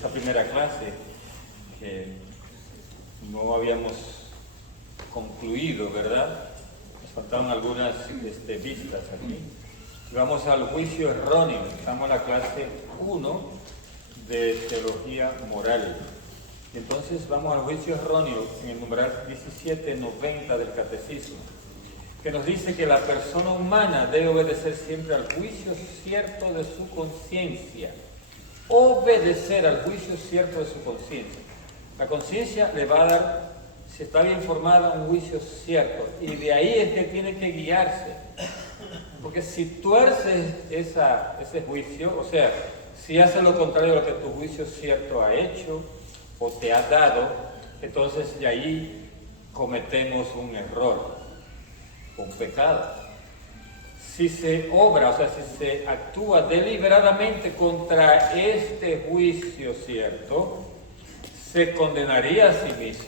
esta primera clase que no habíamos concluido, ¿verdad? Nos faltaban algunas vistas aquí. Vamos al juicio erróneo. Estamos en la clase 1 de teología moral. Entonces vamos al juicio erróneo en el numeral 1790 del catecismo, que nos dice que la persona humana debe obedecer siempre al juicio cierto de su conciencia. Obedecer al juicio cierto de su conciencia. La conciencia le va a dar, si está bien formada, un juicio cierto. Y de ahí es que tiene que guiarse. Porque si tuerces ese juicio, o sea, si hace lo contrario de lo que tu juicio cierto ha hecho o te ha dado, entonces de ahí cometemos un error, un pecado. Si se obra, o sea, si se actúa deliberadamente contra este juicio cierto, se condenaría a sí mismo,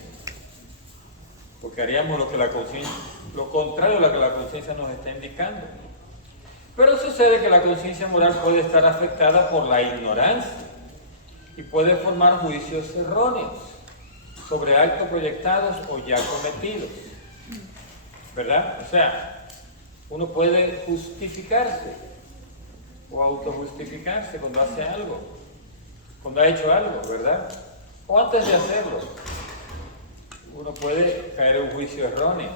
porque haríamos lo contrario a lo que la conciencia nos está indicando. Pero sucede que la conciencia moral puede estar afectada por la ignorancia y puede formar juicios erróneos sobre actos proyectados o ya cometidos, ¿verdad? O sea, uno puede justificarse o autojustificarse cuando hace algo, cuando ha hecho algo, ¿verdad? O antes de hacerlo. Uno puede caer en un juicio erróneo.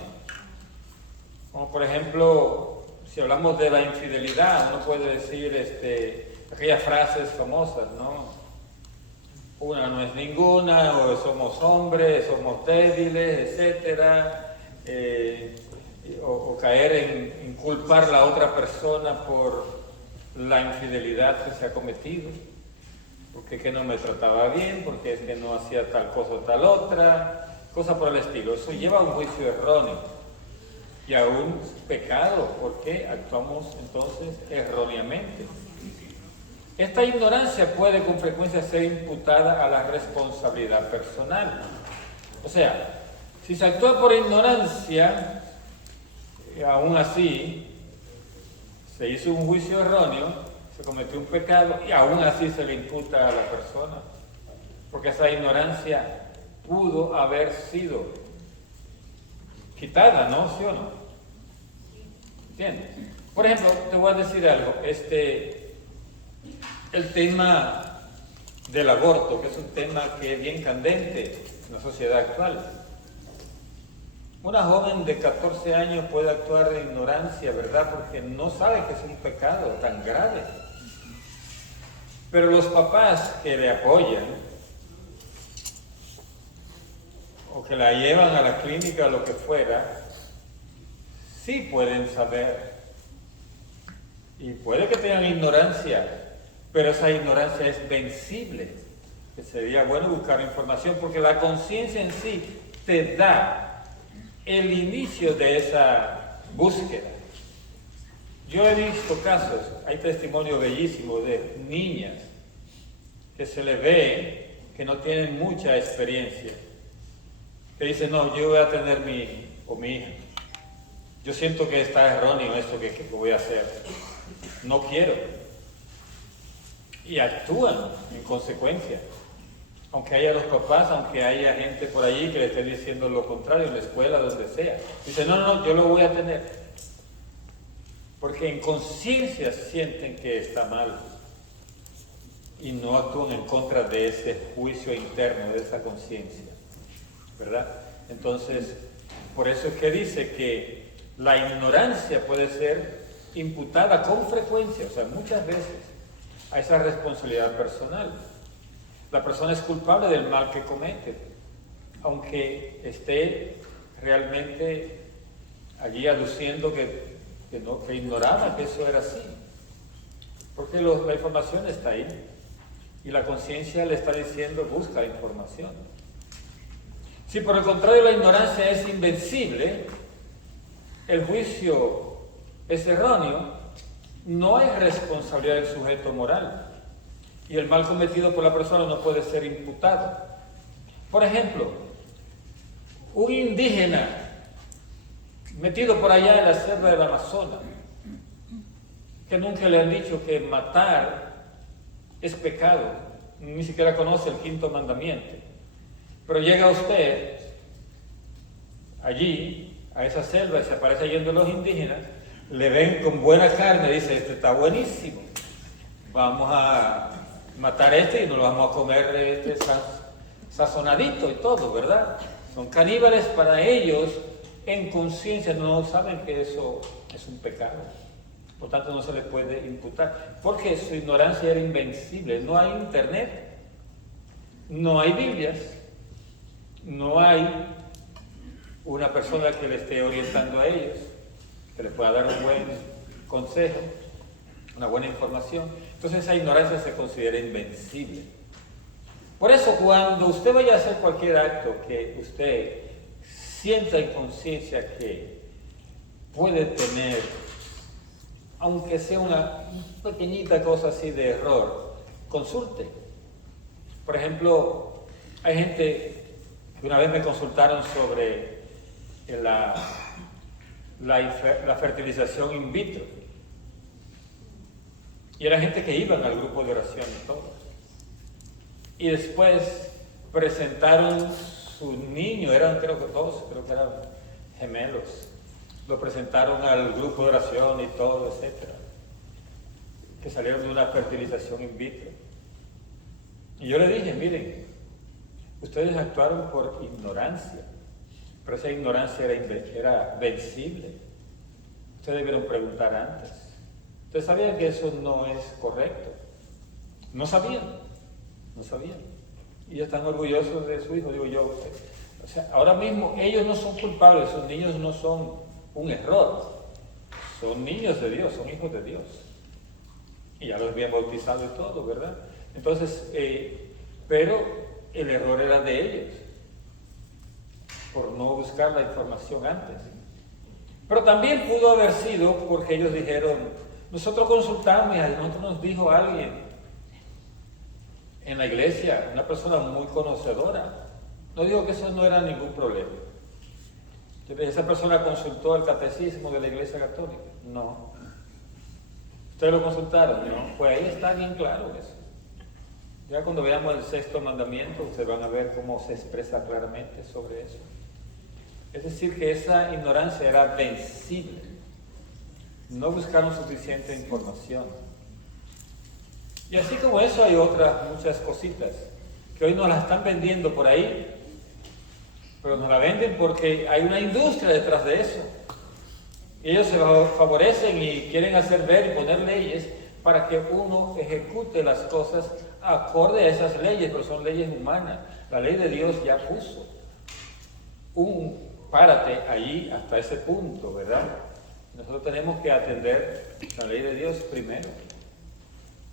Como por ejemplo, si hablamos de la infidelidad, uno puede decir aquellas frases famosas, ¿no? Una no es ninguna, o somos hombres, somos débiles, etcétera. O caer en culpar a la otra persona por la infidelidad que se ha cometido, porque es que no me trataba bien, porque es que no hacía tal cosa o tal otra, cosa por el estilo. Eso lleva a un juicio erróneo y a un pecado, porque actuamos entonces erróneamente. Esta ignorancia puede con frecuencia ser imputada a la responsabilidad personal. O sea, si se actúa por ignorancia, aún así, se hizo un juicio erróneo, se cometió un pecado y aún así se le imputa a la persona. Porque esa ignorancia pudo haber sido quitada, ¿no? ¿Sí o no? ¿Entiendes? Por ejemplo, te voy a decir algo. El tema del aborto, que es un tema que es bien candente en la sociedad actual. Una joven de 14 años puede actuar de ignorancia, ¿verdad? Porque no sabe que es un pecado tan grave. Pero los papás que le apoyan o que la llevan a la clínica o lo que fuera, sí pueden saber. Y puede que tengan ignorancia, pero esa ignorancia es vencible. Que sería bueno buscar información, porque la conciencia en sí te da el inicio de esa búsqueda. Yo he visto casos, hay testimonios bellísimos de niñas que se les ve que no tienen mucha experiencia, que dicen, no, yo voy a tener mi hijo o mi hija. Yo siento que está erróneo esto que voy a hacer. No quiero. Y actúan en consecuencia. Aunque haya los papás, aunque haya gente por allí que le esté diciendo lo contrario, en la escuela, donde sea. Dice, no, yo lo voy a tener. Porque en conciencia sienten que está mal. Y no actúan en contra de ese juicio interno, de esa conciencia. ¿Verdad? Entonces, por eso es que dice que la ignorancia puede ser imputada con frecuencia, o sea, muchas veces, a esa responsabilidad personal. La persona es culpable del mal que comete, aunque esté realmente allí aduciendo que ignoraba que eso era así. Porque la información está ahí y la conciencia le está diciendo busca la información. Si por el contrario la ignorancia es invencible, el juicio es erróneo, no hay responsabilidad del sujeto moral. Y el mal cometido por la persona no puede ser imputado. Por ejemplo, un indígena metido por allá en la selva del Amazonas, que nunca le han dicho que matar es pecado, ni siquiera conoce el 5.º mandamiento. Pero llega usted allí, a esa selva, y se aparece allí de los indígenas, le ven con buena carne, dice, este está buenísimo, vamos a matar este y nos lo vamos a comer sazonadito y todo, ¿verdad? Son caníbales para ellos, en conciencia no saben que eso es un pecado. Por tanto, no se les puede imputar, porque su ignorancia era invencible. No hay internet, no hay Biblias, no hay una persona que le esté orientando a ellos, que les pueda dar un buen consejo, una buena información. Entonces esa ignorancia se considera invencible. Por eso cuando usted vaya a hacer cualquier acto que usted sienta en conciencia que puede tener, aunque sea una pequeñita cosa así de error, consulte. Por ejemplo, hay gente que una vez me consultaron sobre la fertilización in vitro. Y era gente que iban al grupo de oración y todo. Y después presentaron su niño, eran creo que eran gemelos. Lo presentaron al grupo de oración y todo, etcétera, que salieron de una fertilización in vitro. Y yo le dije, miren, ustedes actuaron por ignorancia, pero esa ignorancia era vencible. Ustedes debieron preguntar antes. Ustedes sabían que eso no es correcto. No sabían. Y ellos están orgullosos de su hijo, digo yo. O sea, ahora mismo ellos no son culpables, esos niños no son un error. Son niños de Dios, son hijos de Dios. Y ya los habían bautizado y todo, ¿verdad? Entonces, pero el error era de ellos, por no buscar la información antes. Pero también pudo haber sido porque ellos dijeron, nosotros consultamos y a nosotros nos dijo alguien en la iglesia, una persona muy conocedora. No digo que eso no era ningún problema. Esa persona consultó el catecismo de la Iglesia Católica. No. ¿Ustedes lo consultaron? No. Pues ahí está bien claro eso. Ya cuando veamos el 6.º mandamiento, ustedes van a ver cómo se expresa claramente sobre eso. Es decir, que esa ignorancia era vencible. No buscaron suficiente información. Y así como eso hay otras muchas cositas que hoy nos las están vendiendo por ahí, pero nos la venden porque hay una industria detrás de eso. Ellos se favorecen y quieren hacer ver y poner leyes para que uno ejecute las cosas acorde a esas leyes, pero son leyes humanas. La ley de Dios ya puso un párate allí hasta ese punto, ¿verdad? Nosotros tenemos que atender la ley de Dios primero,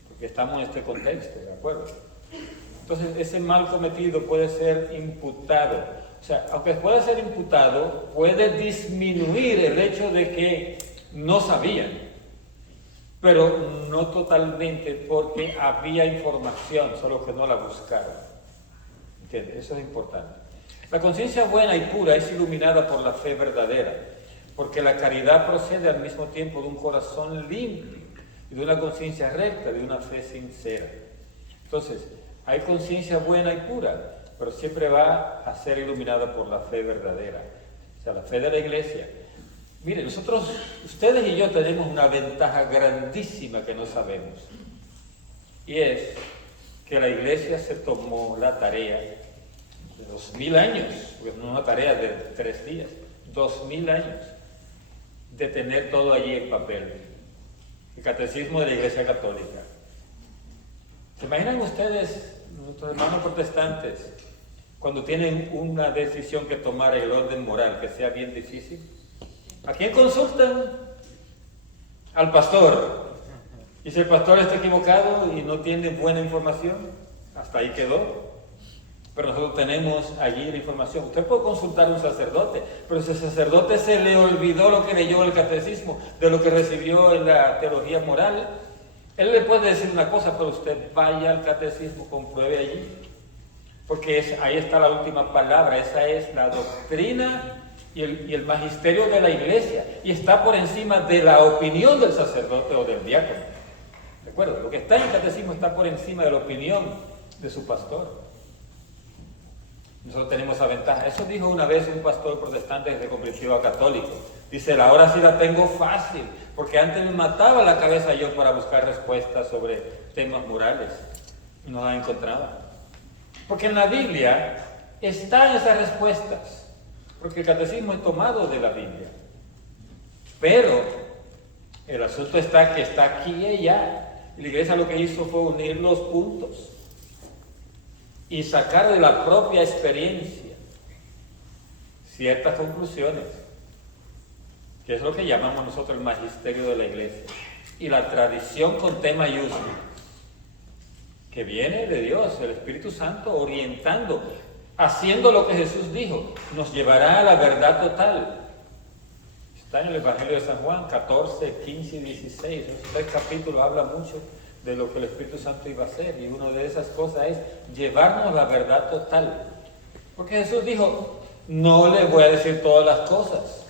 porque estamos en este contexto, ¿de acuerdo? Entonces, ese mal cometido puede ser imputado. O sea, aunque pueda ser imputado, puede disminuir el hecho de que no sabían, pero no totalmente, porque había información, solo que no la buscaron. ¿Entiendes? Eso es importante. La conciencia buena y pura es iluminada por la fe verdadera, porque la caridad procede al mismo tiempo de un corazón limpio y de una conciencia recta, de una fe sincera. Entonces, hay conciencia buena y pura, pero siempre va a ser iluminada por la fe verdadera, o sea, la fe de la iglesia. Mire, nosotros, ustedes y yo tenemos una ventaja grandísima que no sabemos, y es que la iglesia se tomó la tarea de 2000 años, porque no es una tarea de 3 días, 2000 años, de tener todo allí en papel. El catecismo de la Iglesia Católica. ¿Se imaginan ustedes, nuestros hermanos protestantes, cuando tienen una decisión que tomar en el orden moral, que sea bien difícil? ¿A quién consultan? Al pastor. Y si el pastor está equivocado y no tiene buena información, hasta ahí quedó. Pero nosotros tenemos allí la información. Usted puede consultar a un sacerdote, pero si el sacerdote se le olvidó lo que leyó en el catecismo, de lo que recibió en la teología moral, él le puede decir una cosa, pero usted vaya al catecismo, compruebe allí. Porque ahí está la última palabra, esa es la doctrina y el magisterio de la iglesia. Y está por encima de la opinión del sacerdote o del diácono. ¿De acuerdo? Lo que está en el catecismo está por encima de la opinión de su pastor. Nosotros tenemos esa ventaja. Eso dijo una vez un pastor protestante que se convirtió a católico. Dice, ahora sí la tengo fácil, porque antes me mataba la cabeza yo para buscar respuestas sobre temas morales. Y no las encontraba. Porque en la Biblia están esas respuestas, porque el catecismo es tomado de la Biblia. Pero el asunto está que está aquí y allá. Y la iglesia lo que hizo fue unir los puntos y sacar de la propia experiencia ciertas conclusiones, que es lo que llamamos nosotros el magisterio de la iglesia, y la tradición con T mayúsculo, que viene de Dios, el Espíritu Santo orientando, haciendo lo que Jesús dijo, nos llevará a la verdad total. Está en el Evangelio de San Juan 14, 15 y 16. Esos 3 capítulos hablan mucho de lo que el Espíritu Santo iba a hacer, y una de esas cosas es llevarnos a la verdad total. Porque Jesús dijo, no les voy a decir todas las cosas,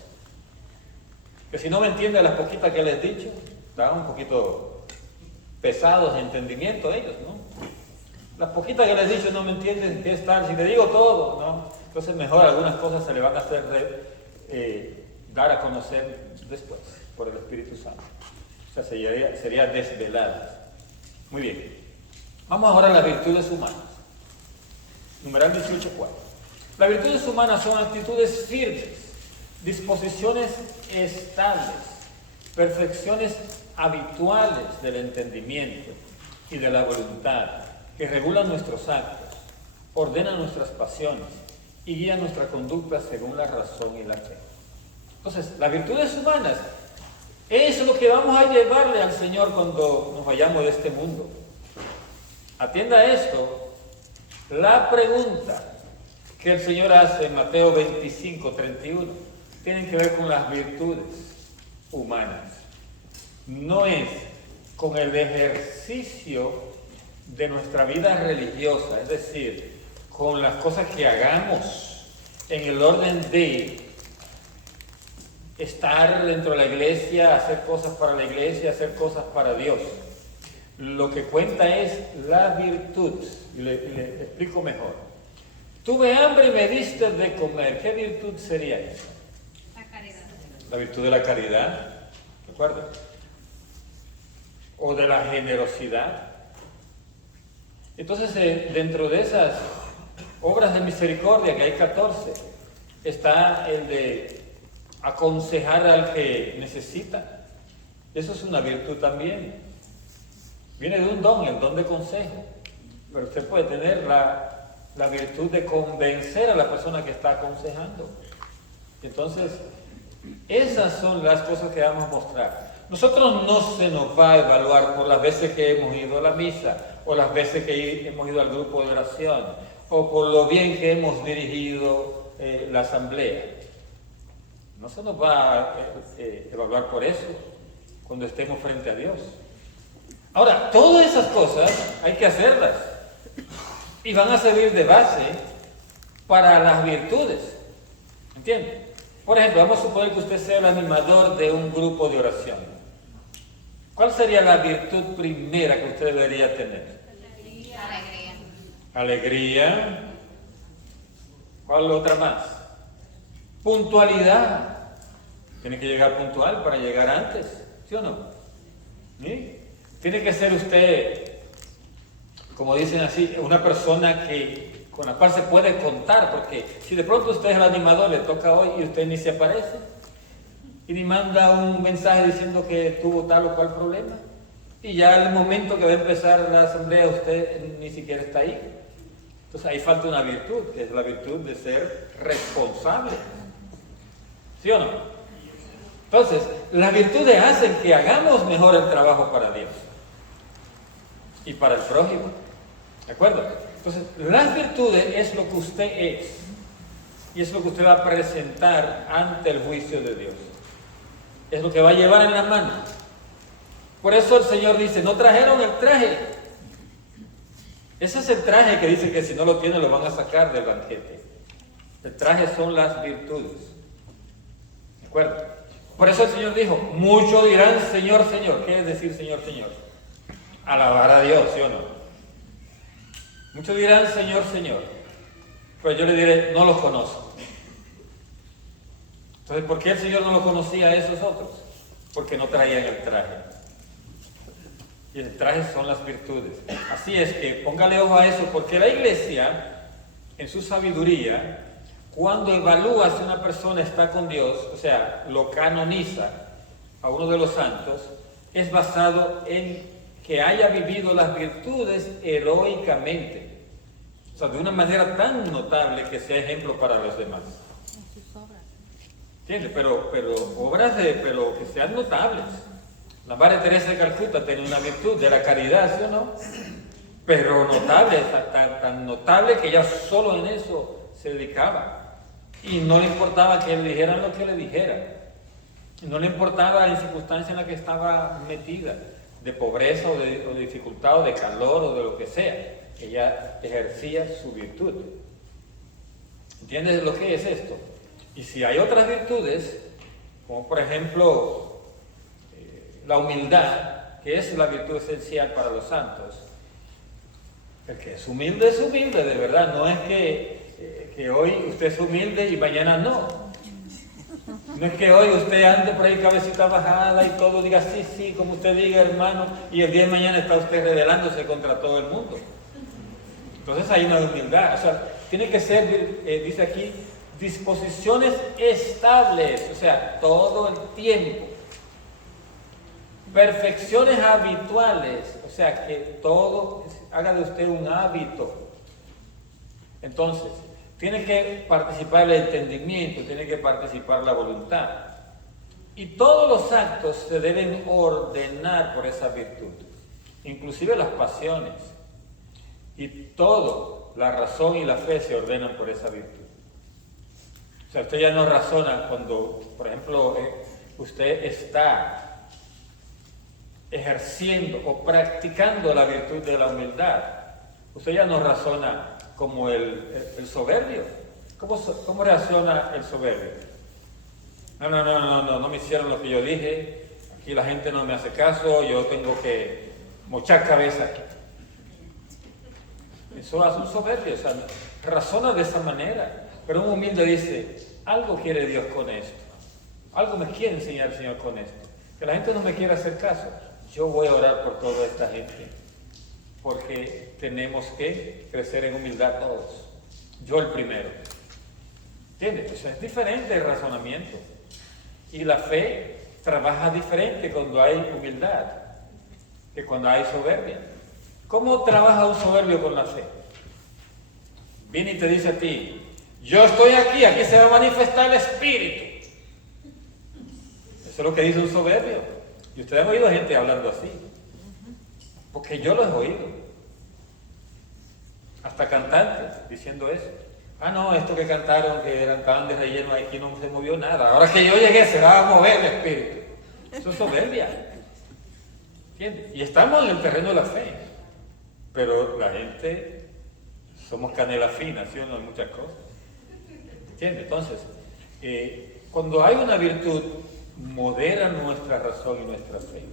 que si no me entienden las poquitas que les he dicho, están un poquito pesados de entendimiento ellos, ¿no? Las poquitas que les he dicho no me entienden, ¿qué es tal? Si le digo todo, ¿no? Entonces mejor algunas cosas se le van a hacer dar a conocer después, por el Espíritu Santo. O sea, sería desvelada. Muy bien. Vamos ahora a las virtudes humanas. Numeral 18.4. Las virtudes humanas son actitudes firmes, disposiciones estables, perfecciones habituales del entendimiento y de la voluntad, que regulan nuestros actos, ordenan nuestras pasiones y guían nuestra conducta según la razón y la fe. Entonces, las virtudes humanas es lo que vamos a llevarle al Señor cuando nos vayamos de este mundo. Atienda esto, la pregunta que el Señor hace en Mateo 25:31 tiene que ver con las virtudes humanas. No es con el ejercicio de nuestra vida religiosa, es decir, con las cosas que hagamos en el orden de estar dentro de la iglesia, hacer cosas para la iglesia, hacer cosas para Dios. Lo que cuenta es la virtud. Y le explico mejor. Tuve hambre y me diste de comer. ¿Qué virtud sería esa? La caridad. La virtud de la caridad, ¿de acuerdo? O de la generosidad. Entonces, dentro de esas obras de misericordia, que hay 14, está el de aconsejar al que necesita. Eso es una virtud también. Viene de un don, el don de consejo. Pero usted puede tener la virtud de convencer a la persona que está aconsejando. Entonces, esas son las cosas que vamos a mostrar. Nosotros no se nos va a evaluar por las veces que hemos ido a la misa, o las veces que hemos ido al grupo de oración, o por lo bien que hemos dirigido la asamblea. No se nos va a evaluar por eso cuando estemos frente a Dios. Ahora, todas esas cosas hay que hacerlas y van a servir de base para las virtudes. ¿Entiende? Por ejemplo, vamos a suponer que usted sea el animador de un grupo de oración. ¿Cuál sería la virtud primera que usted debería tener? Alegría. Alegría. ¿Cuál otra más? Puntualidad. Tiene que llegar puntual para llegar antes, ¿sí o no? ¿Sí? Tiene que ser usted, como dicen así, una persona con la cual se puede contar, porque si de pronto usted es el animador, le toca hoy y usted ni se aparece, y ni manda un mensaje diciendo que tuvo tal o cual problema, y ya al momento que va a empezar la asamblea usted ni siquiera está ahí. Entonces ahí falta una virtud, que es la virtud de ser responsable. ¿Sí o no? Entonces, las virtudes hacen que hagamos mejor el trabajo para Dios y para el prójimo. ¿De acuerdo? Entonces, las virtudes es lo que usted es y es lo que usted va a presentar ante el juicio de Dios. Es lo que va a llevar en la mano. Por eso el Señor dice, no trajeron el traje. Ese es el traje que dice que si no lo tienen lo van a sacar del banquete. El traje son las virtudes. ¿De acuerdo? Por eso el Señor dijo, muchos dirán Señor, Señor. ¿Qué es decir Señor, Señor? Alabar a Dios, ¿sí o no? Muchos dirán, Señor, Señor, pero yo le diré, no los conozco. Entonces, ¿por qué el Señor no los conocía a esos otros? Porque no traían el traje. Y el traje son las virtudes. Así es que póngale ojo a eso, porque la iglesia, en su sabiduría, cuando evalúa si una persona está con Dios, o sea, lo canoniza a uno de los santos, es basado en que haya vivido las virtudes heroicamente. O sea, de una manera tan notable que sea ejemplo para los demás. ¿Entiendes? Pero obras pero que sean notables. La Madre Teresa de Calcuta tenía una virtud de la caridad, ¿sí o no? Pero notable, tan notable que ella solo en eso se dedicaba. Y no le importaba que le dijeran lo que le dijeran. No le importaba la circunstancia en la que estaba metida, de pobreza o de dificultad o de calor o de lo que sea. Ella ejercía su virtud. ¿Entiendes lo que es esto? Y si hay otras virtudes, como por ejemplo la humildad, que es la virtud esencial para los santos. El que es humilde, de verdad. No es que hoy usted es humilde y mañana no. No es que hoy usted ande por ahí cabecita bajada y todo diga sí, sí, como usted diga, hermano, y el día de mañana está usted rebelándose contra todo el mundo. Entonces hay una humildad. O sea, tiene que ser, dice aquí, disposiciones estables, o sea, todo el tiempo. Perfecciones habituales, o sea, que todo haga de usted un hábito. Entonces, tiene que participar el entendimiento, tiene que participar la voluntad. Y todos los actos se deben ordenar por esa virtud, inclusive las pasiones. Y todo, la razón y la fe se ordenan por esa virtud. O sea, usted ya no razona cuando, por ejemplo, usted está ejerciendo o practicando la virtud de la humildad. Usted ya no razona como el soberbio. ¿Cómo reacciona el soberbio? No me hicieron lo que yo dije, aquí la gente no me hace caso, yo tengo que mochar cabeza aquí. Eso hace un soberbio, o sea, razona de esa manera. Pero un humilde dice, algo quiere Dios con esto, algo me quiere enseñar el Señor con esto. Que la gente no me quiera hacer caso, yo voy a orar por toda esta gente, porque tenemos que crecer en humildad todos, yo el primero. ¿Entiendes? O sea, es diferente el razonamiento. Y la fe trabaja diferente cuando hay humildad que cuando hay soberbia. ¿Cómo trabaja un soberbio con la fe? Viene y te dice a ti, yo estoy aquí, aquí se va a manifestar el Espíritu. Eso es lo que dice un soberbio. Y ustedes han oído gente hablando así. Porque yo lo he oído. Hasta cantantes diciendo eso. Ah, no, esto que cantaron, que estaban de relleno, aquí no se movió nada. Ahora que yo llegué, se va a mover el Espíritu. Eso es soberbia. ¿Entiendes? Y estamos en el terreno de la fe. Pero la gente, somos canela fina, ¿sí o no? En muchas cosas. ¿Entiendes? Entonces, cuando hay una virtud, modera nuestra razón y nuestra fe.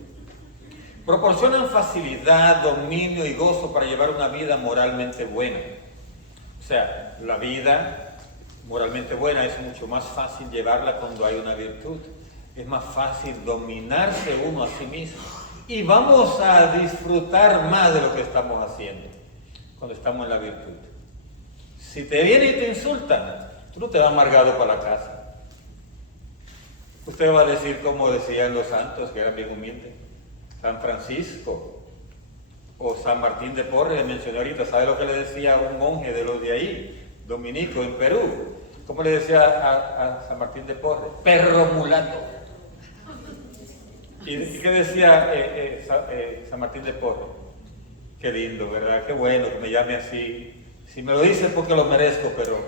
Proporcionan facilidad, dominio y gozo para llevar una vida moralmente buena. O sea, la vida moralmente buena es mucho más fácil llevarla cuando hay una virtud. Es más fácil dominarse uno a sí mismo. Y vamos a disfrutar más de lo que estamos haciendo cuando estamos en la virtud. Si te vienen y te insultan, tú no te vas amargado para la casa. Usted va a decir como decían los santos, que eran bien humildes. San Francisco o San Martín de Porres, le mencioné ahorita. ¿Sabe lo que le decía a un monje de los de ahí, dominico, en Perú? ¿Cómo le decía a San Martín de Porres? Perro mulato. ¿Y qué decía San Martín de Porres? Qué lindo, ¿verdad? Qué bueno que me llame así. Si me lo dice es porque lo merezco, pero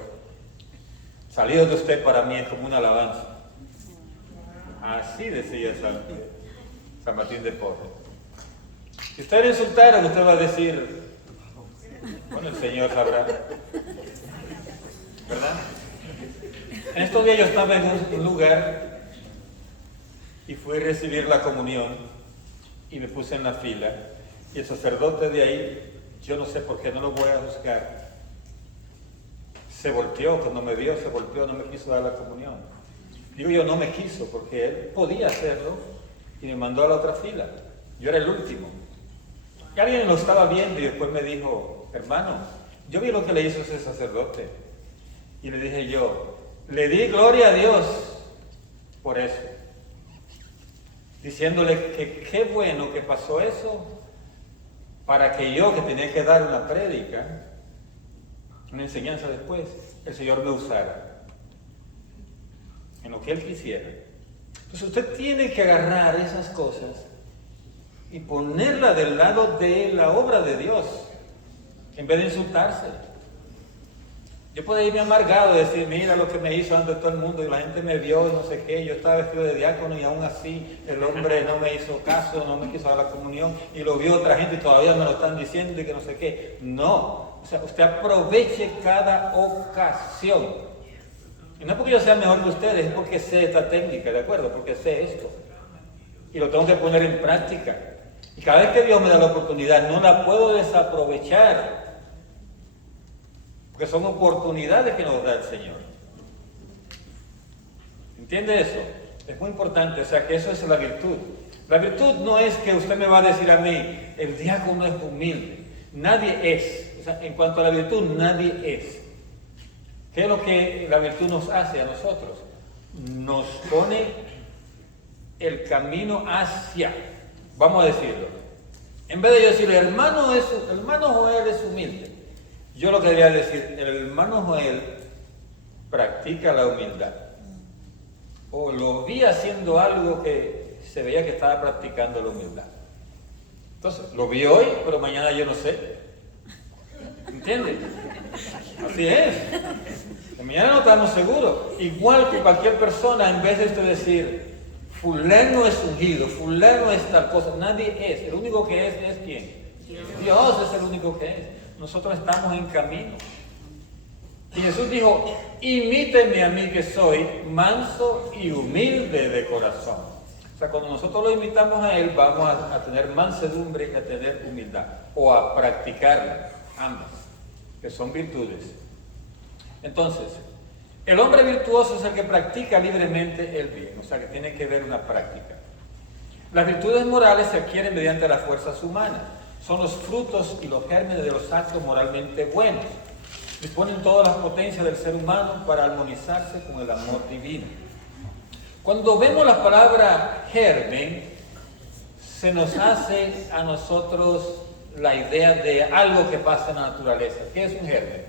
salido de usted para mí es como una alabanza. Así decía San Martín de Porres. Si usted le insultara, usted va a decir, bueno, el Señor sabrá. ¿Verdad? En estos días yo estaba en un lugar y fui a recibir la comunión y me puse en la fila y el sacerdote de ahí yo no sé por qué, no lo voy a juzgar. Se volteó, cuando me vio, se volteó, no me quiso dar la comunión. Digo yo, no me quiso, porque él podía hacerlo y me mandó a la otra fila. Yo era el último. Y alguien lo estaba viendo y después me dijo, hermano, yo vi lo que le hizo ese sacerdote. Y le dije yo, le di gloria a Dios por eso. Diciéndole que qué bueno que pasó eso para que yo, que tenía que dar una prédica, una enseñanza después, el Señor me usara en lo que Él quisiera. Entonces usted tiene que agarrar esas cosas y ponerla del lado de la obra de Dios, en vez de insultarse. Yo podía irme amargado y decir, mira lo que me hizo ante todo el mundo, y la gente me vio y no sé qué, yo estaba vestido de diácono y aún así el hombre no me hizo caso, no me quiso dar la comunión, y lo vio otra gente y todavía me lo están diciendo y que no sé qué. No, o sea, usted aproveche cada ocasión. Y no es porque yo sea mejor que ustedes, es porque sé esta técnica, ¿de acuerdo? Porque sé esto. Y lo tengo que poner en práctica. Y cada vez que Dios me da la oportunidad, no la puedo desaprovechar. Porque son oportunidades que nos da el Señor. ¿Entiende eso? Es muy importante, o sea que eso es la virtud. La virtud no es que usted me va a decir a mí, el diácono es humilde. Nadie es. O sea, en cuanto a la virtud, nadie es. ¿Qué es lo que la virtud nos hace a nosotros? Nos pone el camino hacia, vamos a decirlo. En vez de yo decirle, hermano Joel es humilde, yo lo que debería decir, el hermano Joel practica la humildad. O lo vi haciendo algo que se veía que estaba practicando la humildad. Entonces, lo vi hoy, pero mañana yo no sé. ¿Entiendes? Así es. De mañana no estamos seguros. Igual que cualquier persona, en vez de usted decir, fulano es ungido, fulano es tal cosa, nadie es. El único que es ¿quién? Dios es el único que es. Nosotros estamos en camino. Y Jesús dijo, imíteme a mí que soy manso y humilde de corazón. O sea, cuando nosotros lo imitamos a Él, vamos a tener mansedumbre y a tener humildad. O a practicarla, ambas, que son virtudes. Entonces, el hombre virtuoso es el que practica libremente el bien. O sea, que tiene que ver una práctica. Las virtudes morales se adquieren mediante las fuerzas humanas. Son los frutos y los gérmenes de los actos moralmente buenos. Disponen todas las potencias del ser humano para armonizarse con el amor divino. Cuando vemos la palabra germen, se nos hace a nosotros la idea de algo que pasa en la naturaleza. ¿Qué es un germen?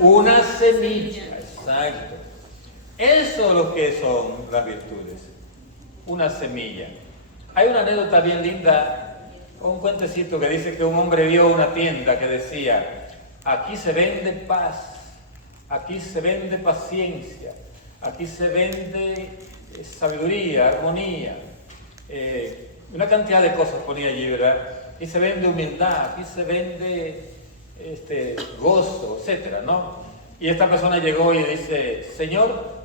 Una semilla, exacto. Eso es lo que son las virtudes. Una semilla. Hay una anécdota bien linda, un cuentecito que dice que un hombre vio una tienda que decía, aquí se vende paz, aquí se vende paciencia, aquí se vende sabiduría, armonía, una cantidad de cosas ponía allí, ¿verdad? Aquí se vende humildad, aquí se vende gozo, etcétera, ¿no? Y esta persona llegó y dice, Señor,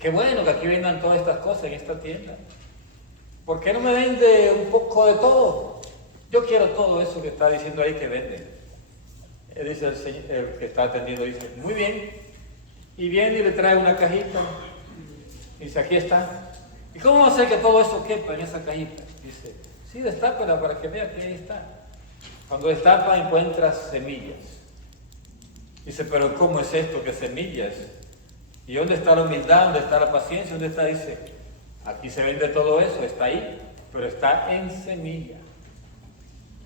qué bueno que aquí vendan todas estas cosas en esta tienda. ¿Por qué no me vende un poco de todo? Yo quiero todo eso que está diciendo ahí que vende. Dice el que está atendiendo, dice, muy bien. Y viene y le trae una cajita. Dice, aquí está. ¿Y cómo va a hacer que todo eso quepa en esa cajita? Dice, sí, destápala para que vea que ahí está. Cuando destapa encuentra semillas. Dice, pero ¿cómo es esto que semillas? ¿Y dónde está la humildad? ¿Dónde está la paciencia? ¿Dónde está? Dice, aquí se vende todo eso, está ahí, pero está en semilla.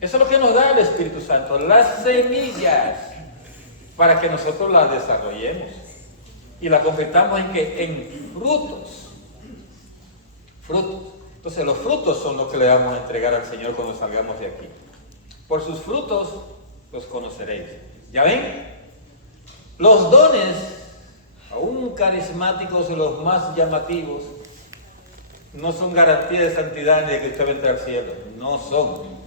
Eso es lo que nos da el Espíritu Santo, las semillas, para que nosotros las desarrollemos y las convirtamos en ¿qué? En frutos. Frutos. Entonces los frutos son los que le vamos a entregar al Señor cuando salgamos de aquí. Por sus frutos los conoceréis. ¿Ya ven? Los dones, aún carismáticos y los más llamativos, no son garantía de santidad ni de que usted va a entrar al cielo. No son.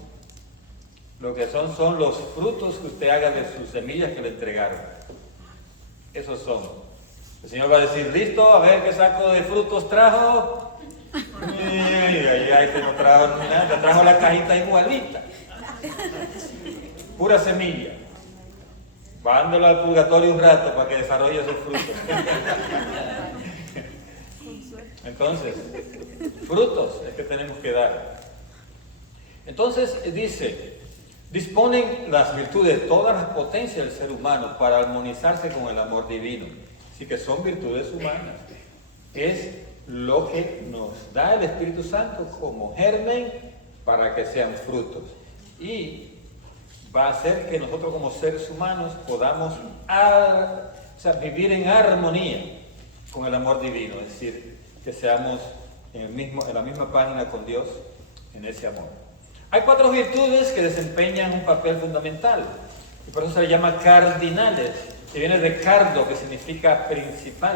Lo que son los frutos que usted haga de sus semillas que le entregaron. Esos son. El Señor va a decir, listo, a ver qué saco de frutos trajo. Y ahí no trajo nada, trajo la cajita igualita. pura semilla. Mándalo al purgatorio un rato para que desarrolle sus frutos. Entonces, frutos es que tenemos que dar. Entonces dice, disponen las virtudes de todas las potencias del ser humano para armonizarse con el amor divino. Así que son virtudes humanas. Es lo que nos da el Espíritu Santo como germen para que sean frutos. Y va a hacer que nosotros como seres humanos podamos vivir en armonía con el amor divino. Es decir, que seamos en la misma página con Dios en ese amor. Hay 4 virtudes que desempeñan un papel fundamental. Y por eso se le llama cardinales, que viene de cardo, que significa principal.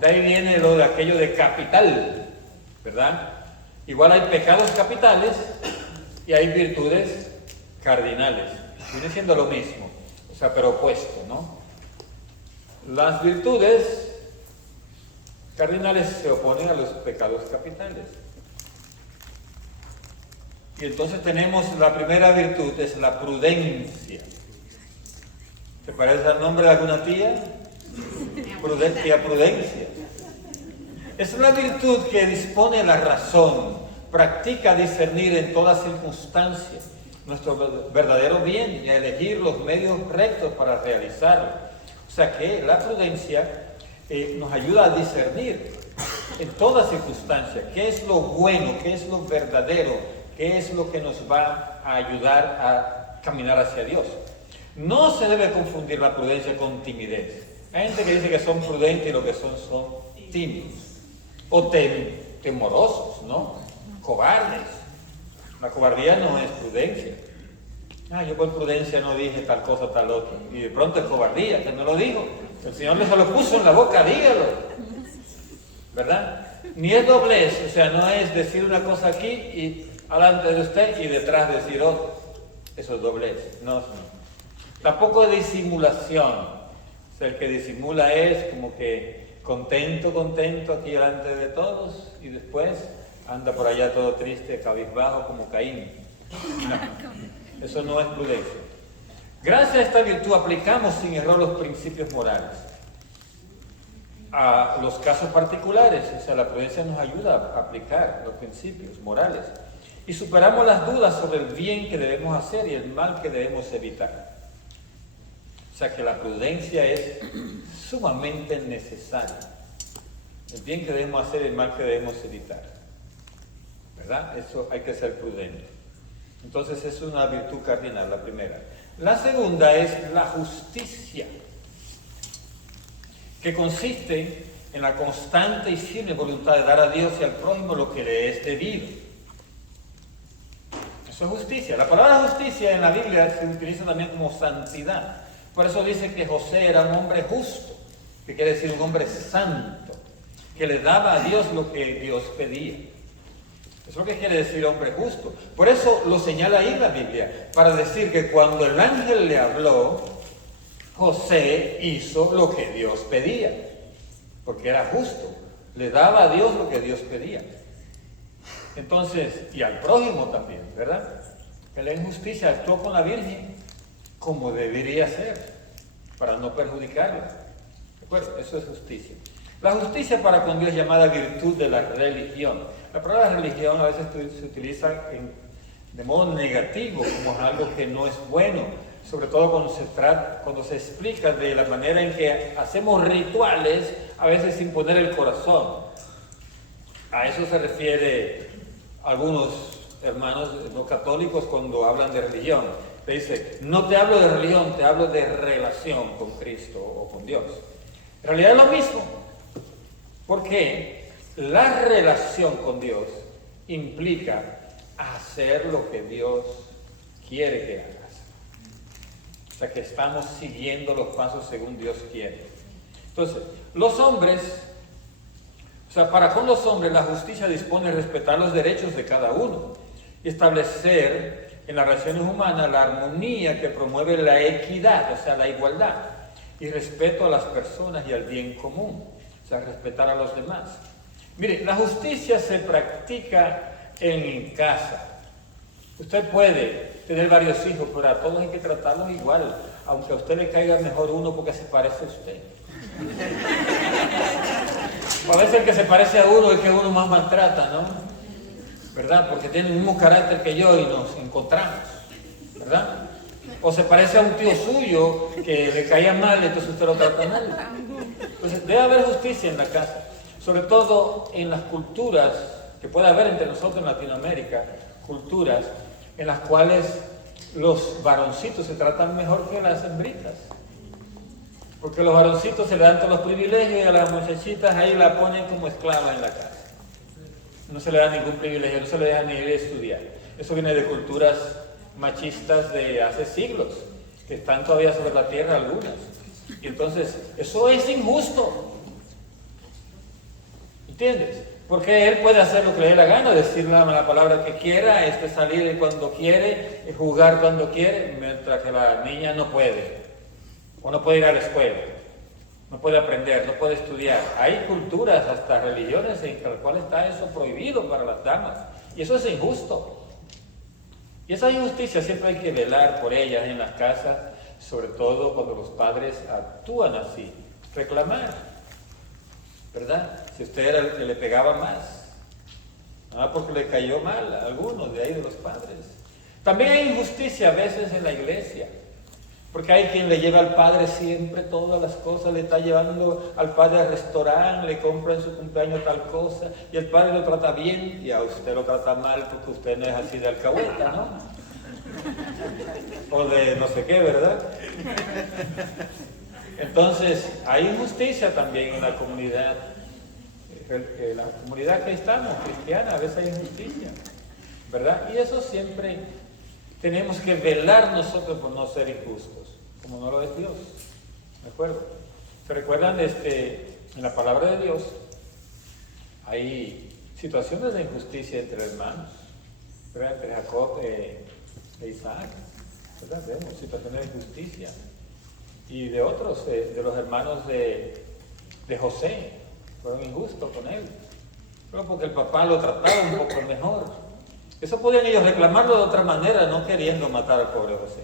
De ahí viene lo de aquello de capital, ¿verdad? Igual hay pecados capitales y hay virtudes cardinales. Viene siendo lo mismo, pero opuesto, ¿no? Las virtudes cardinales se oponen a los pecados capitales. Y entonces tenemos la primera virtud, es la prudencia. ¿Te parece el nombre de alguna tía? Prudencia. Es una virtud que dispone la razón, practica discernir en todas circunstancias nuestro verdadero bien y elegir los medios rectos para realizarlo. O sea que la prudencia nos ayuda a discernir en todas circunstancias qué es lo bueno, qué es lo verdadero, qué es lo que nos va a ayudar a caminar hacia Dios. No se debe confundir la prudencia con timidez. Hay gente que dice que son prudentes y lo que son tímidos o temorosos, ¿no? Cobardes. La cobardía no es prudencia. Yo por prudencia no dije tal cosa, tal otra. Y de pronto es cobardía, que no lo dijo. El Señor les lo puso en la boca, dígalo. ¿Verdad? Ni es doblez, no es decir una cosa aquí y alante de usted y detrás decir otra. Eso es doblez. No. Tampoco es disimulación. El que disimula es como que contento aquí delante de todos y después anda por allá todo triste, cabizbajo como Caín. No, eso no es prudencia. Gracias a esta virtud aplicamos sin error los principios morales a los casos particulares. La prudencia nos ayuda a aplicar los principios morales y superamos las dudas sobre el bien que debemos hacer y el mal que debemos evitar. Que la prudencia es sumamente necesaria. El bien que debemos hacer y el mal que debemos evitar. ¿Verdad? Eso hay que ser prudente. Entonces es una virtud cardinal, la primera. La segunda es la justicia, que consiste en la constante y firme voluntad de dar a Dios y al prójimo lo que le es debido. Eso es justicia. La palabra justicia en la Biblia se utiliza también como santidad. Por eso dice que José era un hombre justo, que quiere decir un hombre santo, que le daba a Dios lo que Dios pedía. Eso es lo que quiere decir hombre justo. Por eso lo señala ahí la Biblia, para decir que cuando el ángel le habló, José hizo lo que Dios pedía, porque era justo, le daba a Dios lo que Dios pedía. Entonces, y al prójimo también, ¿verdad? Que la injusticia actuó con la Virgen como debería ser, para no perjudicarla. ¿De acuerdo? Eso es justicia. La justicia para con Dios es llamada virtud de la religión. La palabra religión a veces se utiliza de modo negativo, como algo que no es bueno, sobre todo cuando se explica de la manera en que hacemos rituales, a veces sin poner el corazón. A eso se refiere algunos hermanos no católicos cuando hablan de religión. Te dice, no te hablo de religión, te hablo de relación con Cristo o con Dios. En realidad es lo mismo, porque la relación con Dios implica hacer lo que Dios quiere que hagas. O sea, que estamos siguiendo los pasos según Dios quiere. Entonces, los hombres, para con los hombres la justicia dispone de respetar los derechos de cada uno y establecer en las relaciones humanas la armonía que promueve la equidad, la igualdad, y respeto a las personas y al bien común, respetar a los demás. Mire, la justicia se practica en casa, Usted puede tener varios hijos, pero a todos hay que tratarlos igual, aunque a usted le caiga mejor uno porque se parece a usted. O a veces el que se parece a uno es que uno más maltrata, ¿no? ¿Verdad? Porque tiene el mismo carácter que yo y nos encontramos, ¿verdad? O se parece a un tío suyo que le caía mal, entonces usted lo trata mal. Entonces debe haber justicia en la casa, sobre todo en las culturas que puede haber entre nosotros en Latinoamérica, culturas en las cuales los varoncitos se tratan mejor que las hembritas. Porque a los varoncitos se le dan todos los privilegios y a las muchachitas ahí la ponen como esclava en la casa. No se le da ningún privilegio, no se le deja ni estudiar. Eso viene de culturas machistas de hace siglos, que están todavía sobre la tierra algunas. Y entonces, eso es injusto. ¿Entiendes? Porque él puede hacer lo que le dé la gana, decir la palabra que quiera, salir cuando quiere, jugar cuando quiere, mientras que la niña no puede. O no puede ir a la escuela, no puede aprender, no puede estudiar. Hay culturas, hasta religiones, en las cuales está eso prohibido para las damas. Y eso es injusto. Y esa injusticia siempre hay que velar por ellas en las casas, sobre todo cuando los padres actúan así. Reclamar, ¿verdad? Si usted era el que le pegaba más, porque le cayó mal a algunos de ahí de los padres. También hay injusticia a veces en la iglesia. Porque hay quien le lleva al padre siempre todas las cosas, le está llevando al padre al restaurante, le compra en su cumpleaños tal cosa, y el padre lo trata bien, y a usted lo trata mal porque usted no es así de alcahueta, ¿no? O de no sé qué, ¿verdad? Entonces, hay injusticia también en la comunidad cristiana, a veces hay injusticia, ¿verdad? Y eso siempre tenemos que velar nosotros por no ser injustos, como no lo es Dios. ¿De acuerdo? ¿Se recuerdan en la palabra de Dios? Hay situaciones de injusticia entre hermanos, ¿verdad? Entre Jacob e Isaac, ¿verdad? Vemos situaciones de injusticia. Y de otros, de los hermanos de José, fueron injustos con él. Pero porque el papá lo trataba un poco mejor. Eso podían ellos reclamarlo de otra manera, no queriendo matar al pobre José.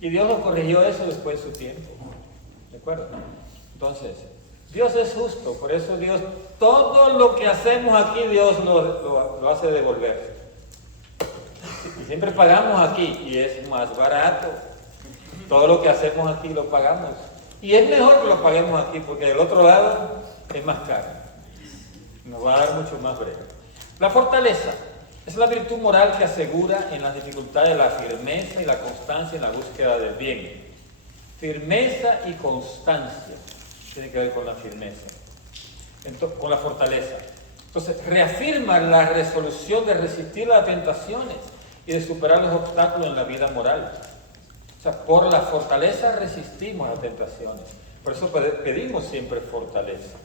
Y Dios lo corrigió eso después de su tiempo. ¿De acuerdo? Entonces, Dios es justo, por eso Dios, todo lo que hacemos aquí, Dios lo hace devolver. Y siempre pagamos aquí, y es más barato. Todo lo que hacemos aquí lo pagamos. Y es mejor que lo paguemos aquí, porque del otro lado es más caro. Nos va a dar mucho más breve. La fortaleza es la virtud moral que asegura en las dificultades la firmeza y la constancia en la búsqueda del bien. Firmeza y constancia tiene que ver con la firmeza, con la fortaleza. Entonces, reafirma la resolución de resistir las tentaciones y de superar los obstáculos en la vida moral. O sea, por la fortaleza resistimos las tentaciones. Por eso pedimos siempre fortaleza.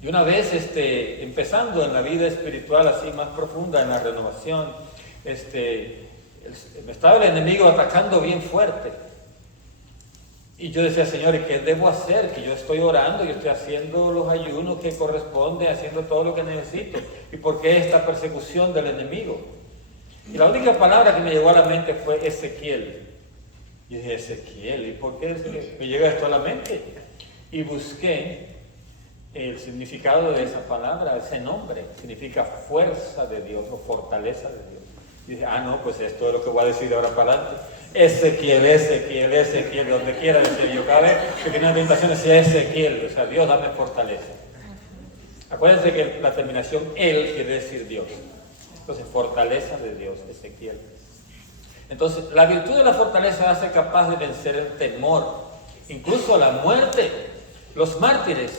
Y una vez empezando en la vida espiritual así más profunda, en la renovación, me estaba el enemigo atacando bien fuerte. Y yo decía, Señor, ¿y qué debo hacer? Que yo estoy orando, yo estoy haciendo los ayunos que corresponde, haciendo todo lo que necesito. ¿Y por qué esta persecución del enemigo? Y la única palabra que me llegó a la mente fue Ezequiel. Y dije, Ezequiel, ¿y por qué me llega esto a la mente? Y busqué el significado de esa palabra, ese nombre, significa fuerza de Dios o fortaleza de Dios. Y dije, no, pues esto es lo que voy a decir de ahora para adelante. Ezequiel, Ezequiel, Ezequiel, donde quiera decir yo. Cada vez que tiene una tentación decía Ezequiel, o sea, Dios dame fortaleza. Acuérdense que la terminación él quiere decir Dios. Entonces, fortaleza de Dios, Ezequiel. Entonces, la virtud de la fortaleza hace capaz de vencer el temor, incluso la muerte. Los mártires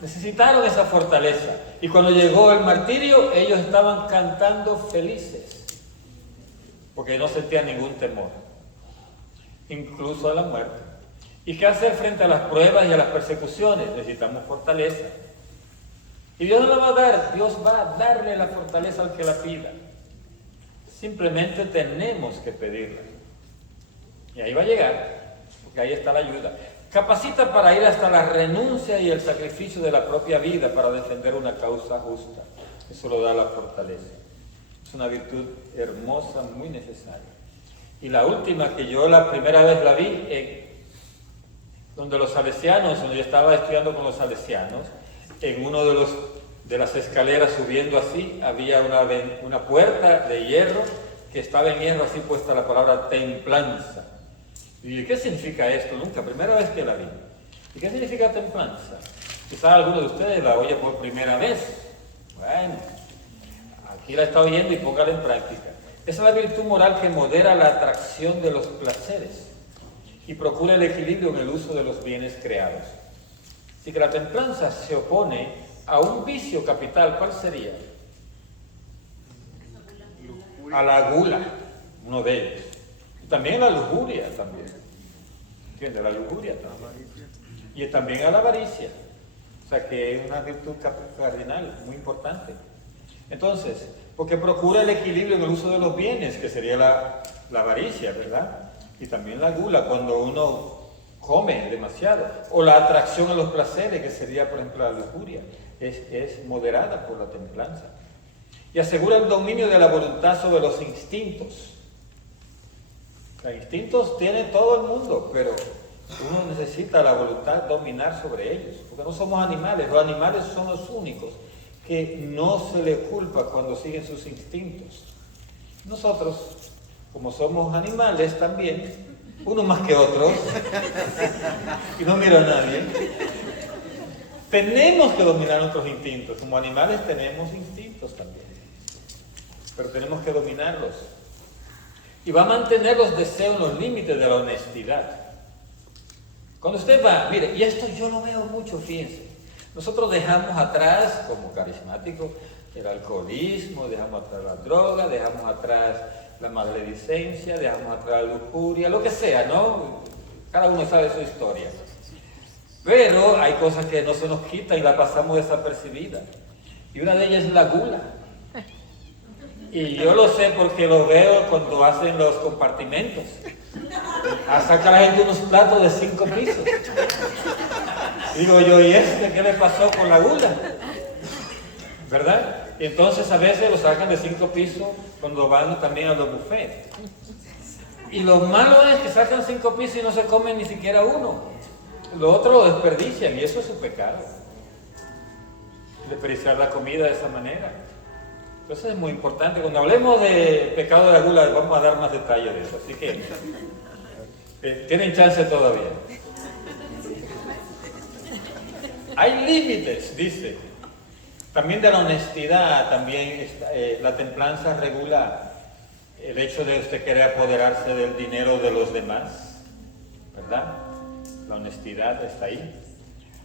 necesitaron esa fortaleza. Y cuando llegó el martirio, ellos estaban cantando felices, porque no sentían ningún temor, incluso a la muerte. ¿Y qué hacer frente a las pruebas y a las persecuciones? Necesitamos fortaleza. Y Dios nos la va a dar. Dios va a darle la fortaleza al que la pida. Simplemente tenemos que pedirla. Y ahí va a llegar, porque ahí está la ayuda. Capacita para ir hasta la renuncia y el sacrificio de la propia vida para defender una causa justa. Eso lo da la fortaleza. Es una virtud hermosa, muy necesaria. Y la última, que yo la primera vez la vi donde los salesianos, donde yo estaba estudiando con los salesianos, en uno de las escaleras subiendo así, había una puerta de hierro, que estaba en hierro así puesta la palabra templanza. Y ¿qué significa esto? Nunca, primera vez que la vi. ¿Y qué significa templanza? Quizás alguno de ustedes la oye por primera vez. Bueno, aquí la está oyendo y póngala en práctica. Esa es la virtud moral que modera la atracción de los placeres y procura el equilibrio en el uso de los bienes creados. Así que la templanza se opone a un vicio capital. ¿Cuál sería? A la gula, uno de ellos. Y también a la lujuria también. ¿Entiendes? La lujuria también. Y también a la avaricia. O sea que es una virtud cardinal, muy importante. Entonces, porque procura el equilibrio en el uso de los bienes, que sería la avaricia, ¿verdad? Y también la gula, cuando uno come demasiado. O la atracción a los placeres, que sería, por ejemplo, la lujuria. Es moderada por la templanza. Y asegura el dominio de la voluntad sobre los instintos. Los instintos tiene todo el mundo, pero uno necesita la voluntad dominar sobre ellos, porque no somos animales. Los animales son los únicos que no se les culpa cuando siguen sus instintos. Nosotros, como somos animales también, unos más que otros, y no miro a nadie, tenemos que dominar nuestros instintos. Como animales tenemos instintos también, pero tenemos que dominarlos. Y va a mantener los deseos en los límites de la honestidad. Cuando usted va, mire, y esto yo lo veo mucho, fíjense. Nosotros dejamos atrás, como carismáticos, el alcoholismo, dejamos atrás la droga, dejamos atrás la maledicencia, dejamos atrás la lujuria, lo que sea, ¿no? Cada uno sabe su historia. Pero hay cosas que no se nos quitan y la pasamos desapercibida. Y una de ellas es la gula. Y yo lo sé porque lo veo cuando hacen los compartimentos. Saca la gente unos platos de 5 pisos. Digo yo, ¿y qué le pasó con la gula? ¿Verdad? Y entonces a veces lo sacan de 5 pisos cuando van también a los buffets. Y lo malo es que sacan 5 pisos y no se comen ni siquiera uno. Lo otro lo desperdician y eso es un pecado. Desperdiciar la comida de esa manera. Entonces es muy importante. Cuando hablemos de pecado de la gula vamos a dar más detalles de eso. Así que tienen chance todavía. Hay límites, dice. También de la honestidad, también la templanza regula el hecho de usted querer apoderarse del dinero de los demás, ¿verdad? La honestidad está ahí.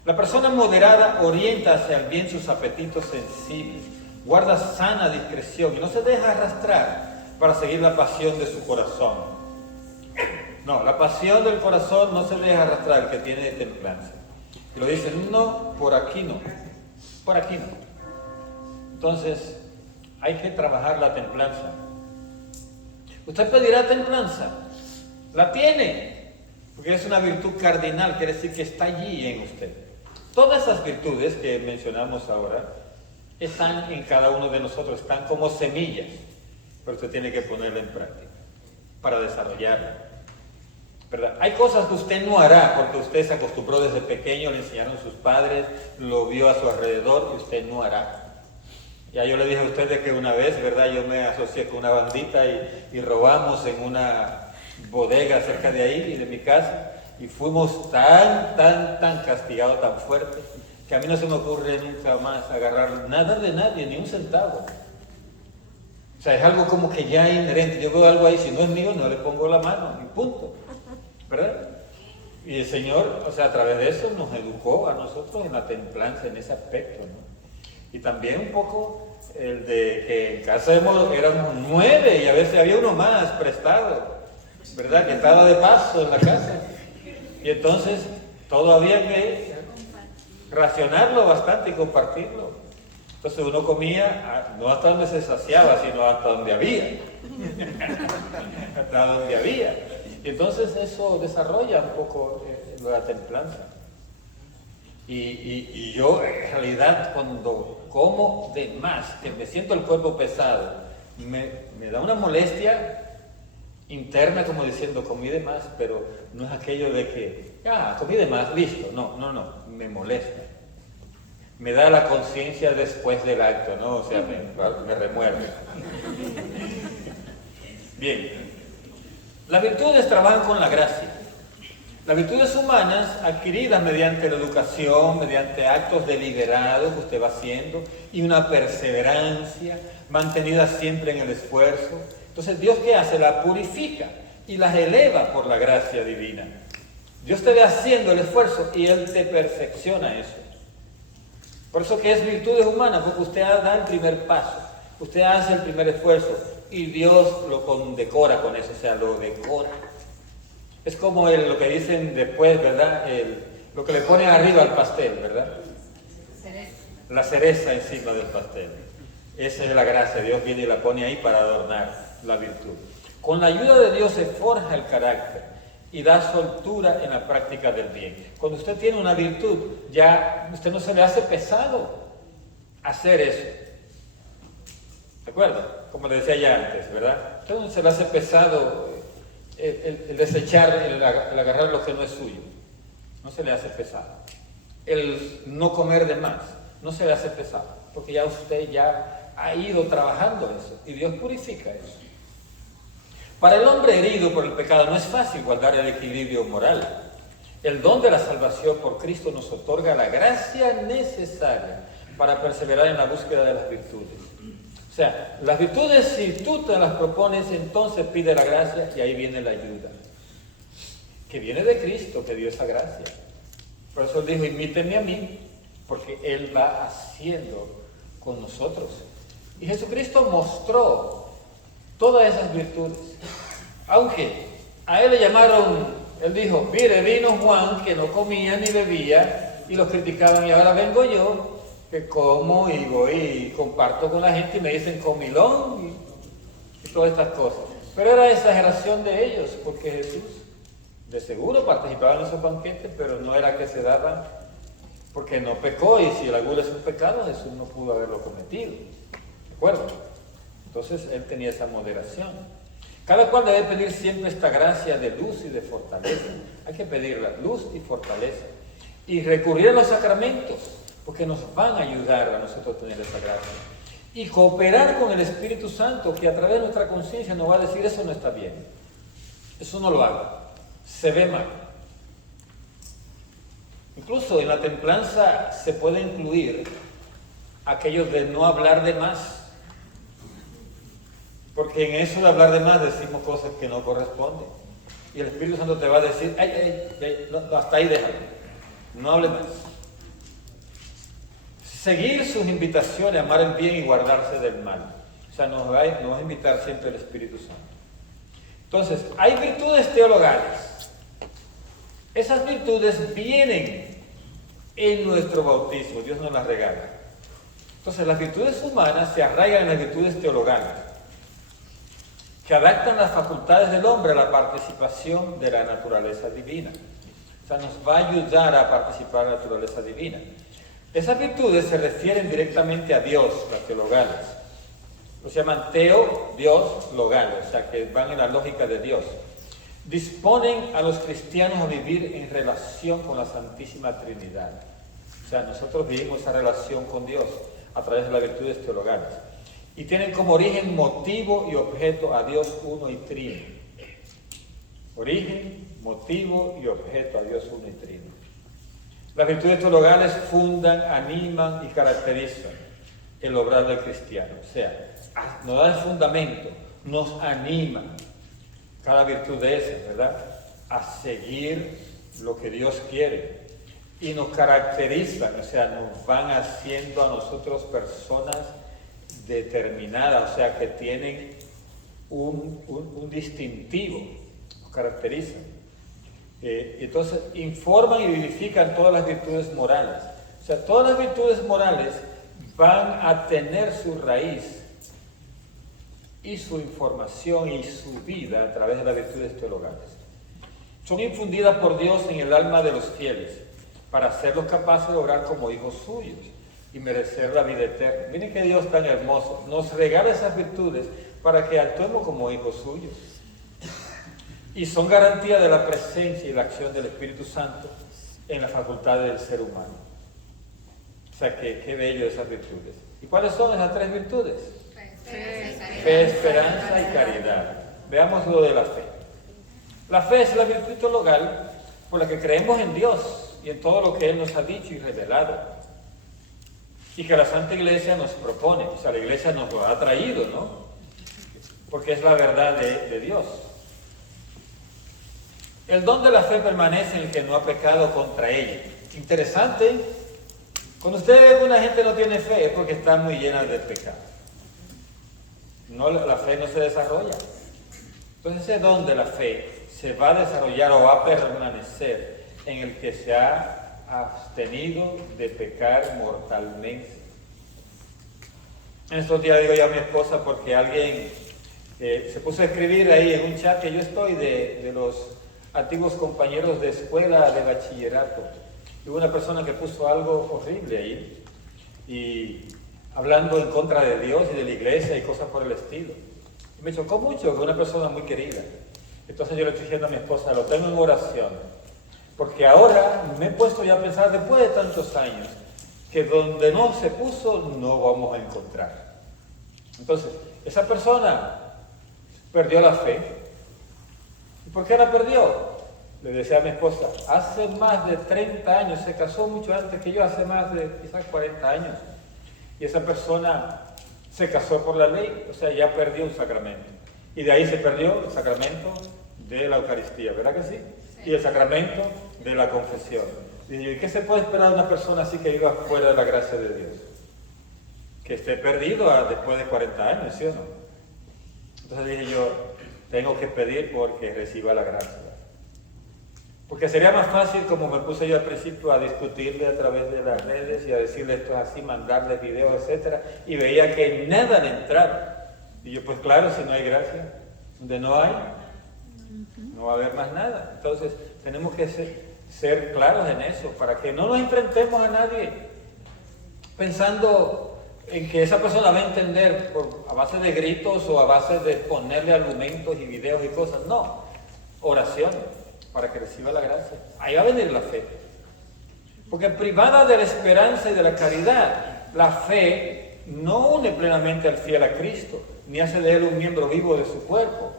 La persona moderada orienta hacia el bien sus apetitos sensibles, guarda sana discreción y no se deja arrastrar para seguir la pasión de su corazón. No, la pasión del corazón no se deja arrastrar, el que tiene templanza. Y lo dice, no, por aquí no, por aquí no. Entonces, hay que trabajar la templanza. Usted pedirá templanza, la tiene, porque es una virtud cardinal, quiere decir que está allí en usted. Todas esas virtudes que mencionamos ahora están en cada uno de nosotros, están como semillas, pero usted tiene que ponerla en práctica para desarrollarla. ¿Verdad? Hay cosas que usted no hará porque usted se acostumbró desde pequeño, le enseñaron sus padres, lo vio a su alrededor y usted no hará. Ya yo le dije a ustedes que una vez, ¿verdad? Yo me asocié con una bandita y robamos en una bodega cerca de ahí, de mi casa, y fuimos tan castigados, tan fuertes, que a mí no se me ocurre nunca más agarrar nada de nadie, ni un centavo. O sea, es algo como que ya inherente. Yo veo algo ahí, si no es mío, no le pongo la mano, y punto. ¿Verdad? Y el Señor, o sea, a través de eso nos educó a nosotros en la templanza, en ese aspecto, ¿no? Y también un poco el de que en casa éramos 9 y a veces había uno más prestado, ¿verdad? Que estaba de paso en la casa. Y entonces todo había que racionarlo bastante y compartirlo. Entonces uno comía no hasta donde se saciaba, sino hasta donde había. Hasta donde había. Y entonces eso desarrolla un poco la templanza. Y yo en realidad cuando como de más, que me siento el cuerpo pesado, me da una molestia interna, como diciendo, comí de más, pero no es aquello de que, comí de más, listo. No, me molesta. Me da la conciencia después del acto, ¿no? O sea, me remuerde. Bien, las virtudes trabajan con la gracia. Las virtudes humanas, adquiridas mediante la educación, mediante actos deliberados que usted va haciendo, y una perseverancia mantenida siempre en el esfuerzo. Entonces, ¿Dios qué hace? Las purifica y las eleva por la gracia divina. Dios te ve haciendo el esfuerzo y Él te perfecciona eso. Por eso que es virtudes humanas, porque usted da el primer paso, usted hace el primer esfuerzo y Dios lo condecora con eso, o sea, lo decora. Es como lo que dicen después, ¿verdad? Lo que le ponen arriba al pastel, ¿verdad? La cereza encima del pastel. Esa es la gracia, Dios viene y la pone ahí para adornar la virtud. Con la ayuda de Dios se forja el carácter y da soltura en la práctica del bien. Cuando usted tiene una virtud, ya usted no se le hace pesado hacer eso. ¿De acuerdo? Como le decía ya antes, ¿verdad? Usted no se le hace pesado el desechar, el agarrar lo que no es suyo. No se le hace pesado. El no comer de más, no se le hace pesado. Porque ya usted ya ha ido trabajando eso y Dios purifica eso. Para el hombre herido por el pecado no es fácil guardar el equilibrio moral. El don de la salvación por Cristo nos otorga la gracia necesaria para perseverar en la búsqueda de las virtudes. O sea, las virtudes, si tú te las propones, entonces pide la gracia y ahí viene la ayuda. Que viene de Cristo, que dio esa gracia. Por eso Él dijo, imítenme a mí, porque Él va haciendo con nosotros. Y Jesucristo mostró todas esas virtudes. Aunque a Él le llamaron, Él dijo, mire, vino Juan que no comía ni bebía y los criticaban y ahora vengo yo que como y voy y comparto con la gente y me dicen comilón y todas estas cosas. Pero era exageración de ellos, porque Jesús de seguro participaba en esos banquetes, pero no era que se daban porque no pecó, y si la gula es un pecado, Jesús no pudo haberlo cometido. ¿De acuerdo? Entonces Él tenía esa moderación. Cada cual debe pedir siempre esta gracia de luz y de fortaleza. Hay que pedirla, luz y fortaleza. Y recurrir a los sacramentos, porque nos van a ayudar a nosotros a tener esa gracia. Y cooperar con el Espíritu Santo, que a través de nuestra conciencia nos va a decir, eso no está bien. Eso no lo haga. Se ve mal. Incluso en la templanza se puede incluir aquellos de no hablar de más. Porque en eso de hablar de más decimos cosas que no corresponden. Y el Espíritu Santo te va a decir, no, hasta ahí déjalo. No hable más. Seguir sus invitaciones, amar el bien y guardarse del mal. O sea, nos va a invitar siempre el Espíritu Santo. Entonces, hay virtudes teologales. Esas virtudes vienen en nuestro bautismo, Dios nos las regala. Entonces, las virtudes humanas se arraigan en las virtudes teologales, que adaptan las facultades del hombre a la participación de la naturaleza divina. O sea, nos va a ayudar a participar en la naturaleza divina. Esas virtudes se refieren directamente a Dios, las teologales. Los llaman teo, Dios, logales, o sea, que van en la lógica de Dios. Disponen a los cristianos a vivir en relación con la Santísima Trinidad. O sea, nosotros vivimos esa relación con Dios a través de las virtudes teologales. Y tienen como origen, motivo y objeto a Dios uno y trino. Origen, motivo y objeto a Dios uno y trino. Las virtudes teologales fundan, animan y caracterizan el obrar del cristiano. O sea, nos da el fundamento, nos anima, cada virtud de esas, ¿verdad?, a seguir lo que Dios quiere. Y nos caracterizan, o sea, nos van haciendo a nosotros personas determinadas, o sea, que tienen un distintivo, nos caracterizan. Entonces, informan y vivifican todas las virtudes morales. O sea, todas las virtudes morales van a tener su raíz y su información y su vida a través de las virtudes teologales. Son infundidas por Dios en el alma de los fieles para hacerlos capaces de obrar como hijos suyos y merecer la vida eterna. Miren que Dios tan hermoso nos regala esas virtudes para que actuemos como hijos suyos. Y son garantía de la presencia y la acción del Espíritu Santo en las facultades del ser humano. O sea, qué bello esas virtudes. ¿Y cuáles son esas tres virtudes? Fe, esperanza y caridad. Veamos lo de la fe. La fe es la virtud teologal por la que creemos en Dios y en todo lo que Él nos ha dicho y revelado. Y que la Santa Iglesia nos propone. O sea, la Iglesia nos lo ha traído, ¿no? Porque es la verdad de Dios. El don de la fe permanece en el que no ha pecado contra ella. Interesante. Cuando usted ve que una gente no tiene fe es porque está muy llena de pecado. No, la fe no se desarrolla. Entonces ese don de la fe se va a desarrollar o va a permanecer en el que se ha abstenido de pecar mortalmente. En estos días digo yo a mi esposa porque alguien se puso a escribir ahí en un chat que yo estoy de los antiguos compañeros de escuela de bachillerato. Y hubo una persona que puso algo horrible ahí, y hablando en contra de Dios y de la iglesia y cosas por el estilo. Y me chocó mucho, que una persona muy querida. Entonces yo le estoy diciendo a mi esposa, lo tengo en oración, porque ahora me he puesto ya a pensar, después de tantos años, que donde no se puso, no vamos a encontrar. Entonces, esa persona perdió la fe. ¿Y por qué la perdió? Le decía a mi esposa, hace más de 30 años, se casó mucho antes que yo, hace más de quizás 40 años. Y esa persona se casó por la ley, o sea, ya perdió un sacramento. Y de ahí se perdió el sacramento de la Eucaristía, ¿verdad que sí? Y el sacramento de la confesión. ¿Y qué se puede esperar de una persona así que viva fuera de la gracia de Dios? Que esté perdido después de 40 años, ¿sí o no? Entonces dije yo, tengo que pedir porque reciba la gracia. Porque sería más fácil, como me puse yo al principio, a discutirle a través de las redes y a decirle esto es así, mandarle videos, etc. Y veía que nada le entraba. Y yo, pues claro, si no hay gracia, donde no hay, no va a haber más nada. Entonces, tenemos que ser claros en eso, para que no nos enfrentemos a nadie pensando en que esa persona va a entender a base de gritos o a base de ponerle argumentos y videos y cosas. No, oración para que reciba la gracia. Ahí va a venir la fe. Porque privada de la esperanza y de la caridad, la fe no une plenamente al fiel a Cristo, ni hace de él un miembro vivo de su cuerpo.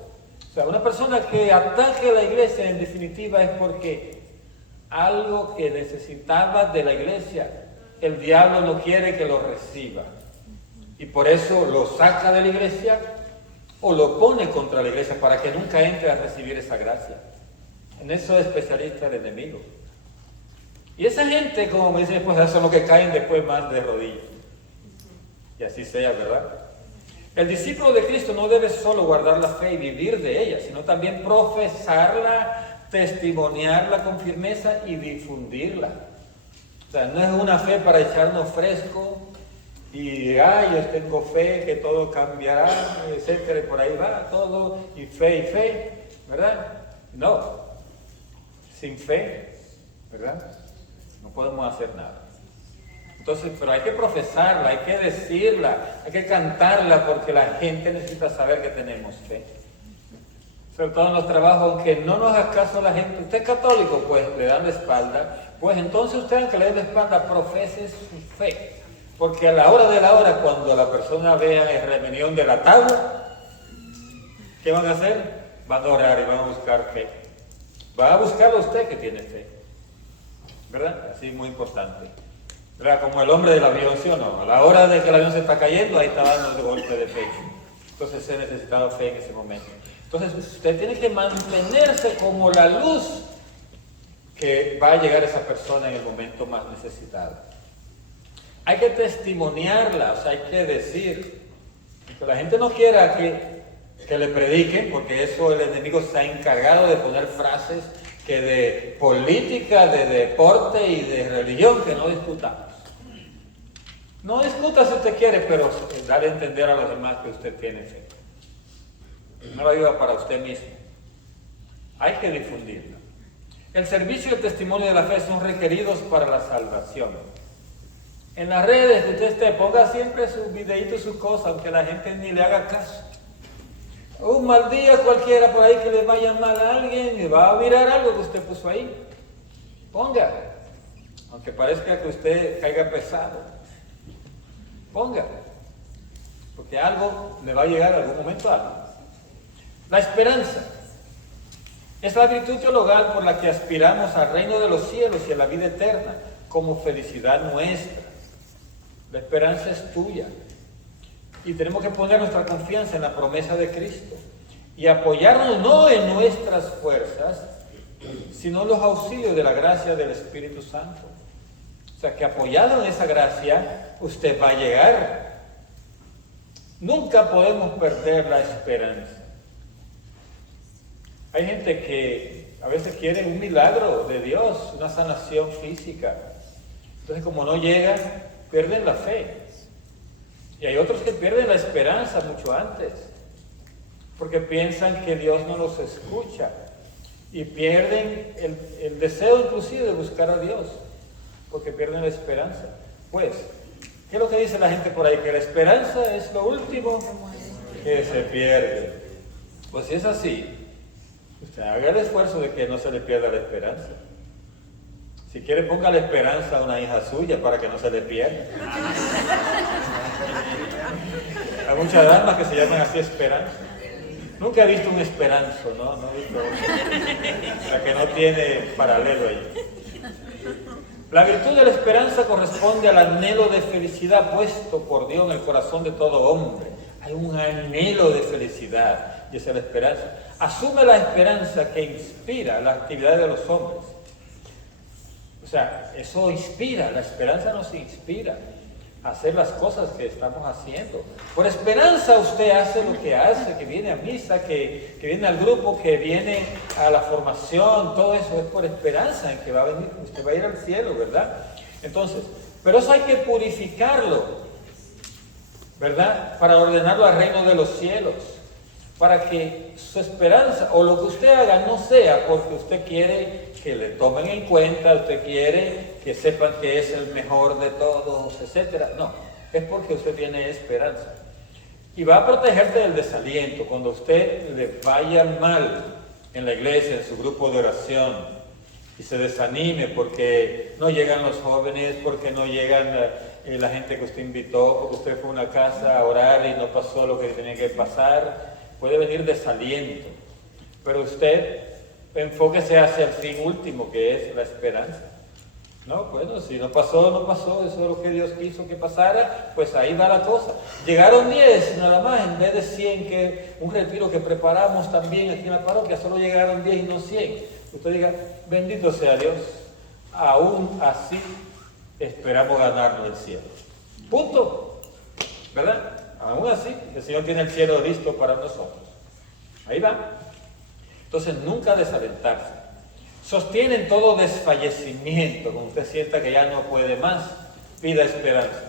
O sea, una persona que ataque a la iglesia en definitiva es porque algo que necesitaba de la iglesia, el diablo no quiere que lo reciba. Y por eso lo saca de la iglesia o lo pone contra la iglesia para que nunca entre a recibir esa gracia. En eso es especialista el enemigo. Y esa gente, como me dicen, pues son los que caen después más de rodillas. Y así sea, ¿verdad? El discípulo de Cristo no debe solo guardar la fe y vivir de ella, sino también profesarla, testimoniarla con firmeza y difundirla. O sea, no es una fe para echarnos fresco y, yo tengo fe que todo cambiará, etcétera, y por ahí va todo, y fe, ¿verdad? No. Sin fe, ¿verdad? No podemos hacer nada. Entonces, pero hay que profesarla, hay que decirla, hay que cantarla, porque la gente necesita saber que tenemos fe. Sobre todo en los trabajos, aunque no nos haga caso la gente. Usted es católico, pues le dan la espalda. Pues entonces usted, aunque le dé la espalda, profese su fe. Porque a la hora de la hora, cuando la persona vea el reunión de la tabla, ¿qué van a hacer? Van a orar y van a buscar fe. Va a buscarlo usted que tiene fe, ¿verdad? Así muy importante, ¿verdad? Como el hombre del avión, ¿sí o no? A la hora de que el avión se está cayendo, ahí está dando el golpe de pecho. Entonces se ha necesitado fe en ese momento. Entonces usted tiene que mantenerse como la luz que va a llegar a esa persona en el momento más necesitado. Hay que testimoniarla, o sea, hay que decir, que la gente no quiera que le prediquen, porque eso el enemigo se ha encargado de poner frases que de política, de deporte y de religión que no discutamos. No discuta si usted quiere, pero dale a entender a los demás que usted tiene fe. No lo diga para usted mismo. Hay que difundirla. El servicio y el testimonio de la fe son requeridos para la salvación. En las redes, usted ponga siempre sus videitos, sus cosas, aunque la gente ni le haga caso. Un mal día cualquiera por ahí que le vaya mal a alguien y va a mirar algo que usted puso ahí. Ponga, aunque parezca que usted caiga pesado. Ponga, porque algo le va a llegar a algún momento a algo. La esperanza es la virtud teologal por la que aspiramos al reino de los cielos y a la vida eterna como felicidad nuestra. La esperanza es tuya. Y tenemos que poner nuestra confianza en la promesa de Cristo y apoyarnos no en nuestras fuerzas, sino en los auxilios de la gracia del Espíritu Santo. O sea, que apoyado en esa gracia, usted va a llegar. Nunca podemos perder la esperanza. Hay gente que a veces quiere un milagro de Dios, una sanación física. Entonces, como no llega, pierden la fe. Y hay otros que pierden la esperanza mucho antes, porque piensan que Dios no los escucha y pierden el deseo inclusive de buscar a Dios, porque pierden la esperanza. Pues, ¿qué es lo que dice la gente por ahí? Que la esperanza es lo último que se pierde. Pues si es así, usted haga el esfuerzo de que no se le pierda la esperanza. Si quiere, ponga la esperanza a una hija suya para que no se le pierda. Hay muchas damas que se llaman así Esperanza. Nunca he visto un Esperanzo, ¿no? No he visto uno. La que no tiene paralelo ahí. La virtud de la esperanza corresponde al anhelo de felicidad puesto por Dios en el corazón de todo hombre. Hay un anhelo de felicidad y esa es la esperanza. Asume la esperanza que inspira las actividades de los hombres. O sea, eso inspira, la esperanza nos inspira a hacer las cosas que estamos haciendo. Por esperanza usted hace lo que hace, que viene a misa, que viene al grupo, que viene a la formación, todo eso es por esperanza en que va a venir, usted va a ir al cielo, ¿verdad? Entonces, pero eso hay que purificarlo, ¿verdad? Para ordenarlo al reino de los cielos, para que su esperanza o lo que usted haga no sea porque usted quiere que le tomen en cuenta, usted quiere que sepan que es el mejor de todos, etcétera. No, es porque usted tiene esperanza. Y va a protegerte del desaliento. Cuando usted le vaya mal en la iglesia, en su grupo de oración, y se desanime porque no llegan los jóvenes, porque no llegan la gente que usted invitó, porque usted fue a una casa a orar y no pasó lo que tenía que pasar, puede venir desaliento. Pero usted enfóquese hacia el fin último, que es la esperanza. No, bueno, si no pasó, no pasó, eso es lo que Dios quiso que pasara, pues ahí va la cosa. Llegaron 10 nada más, en vez de 100, que un retiro que preparamos también aquí en la parroquia, solo llegaron 10 y no 100. Usted diga, bendito sea Dios, aún así esperamos ganarnos el cielo. Punto, ¿verdad? Aún así, el Señor tiene el cielo listo para nosotros. Ahí va. Entonces, nunca desalentarse. Sostienen todo desfallecimiento, cuando usted sienta que ya no puede más, pida esperanza.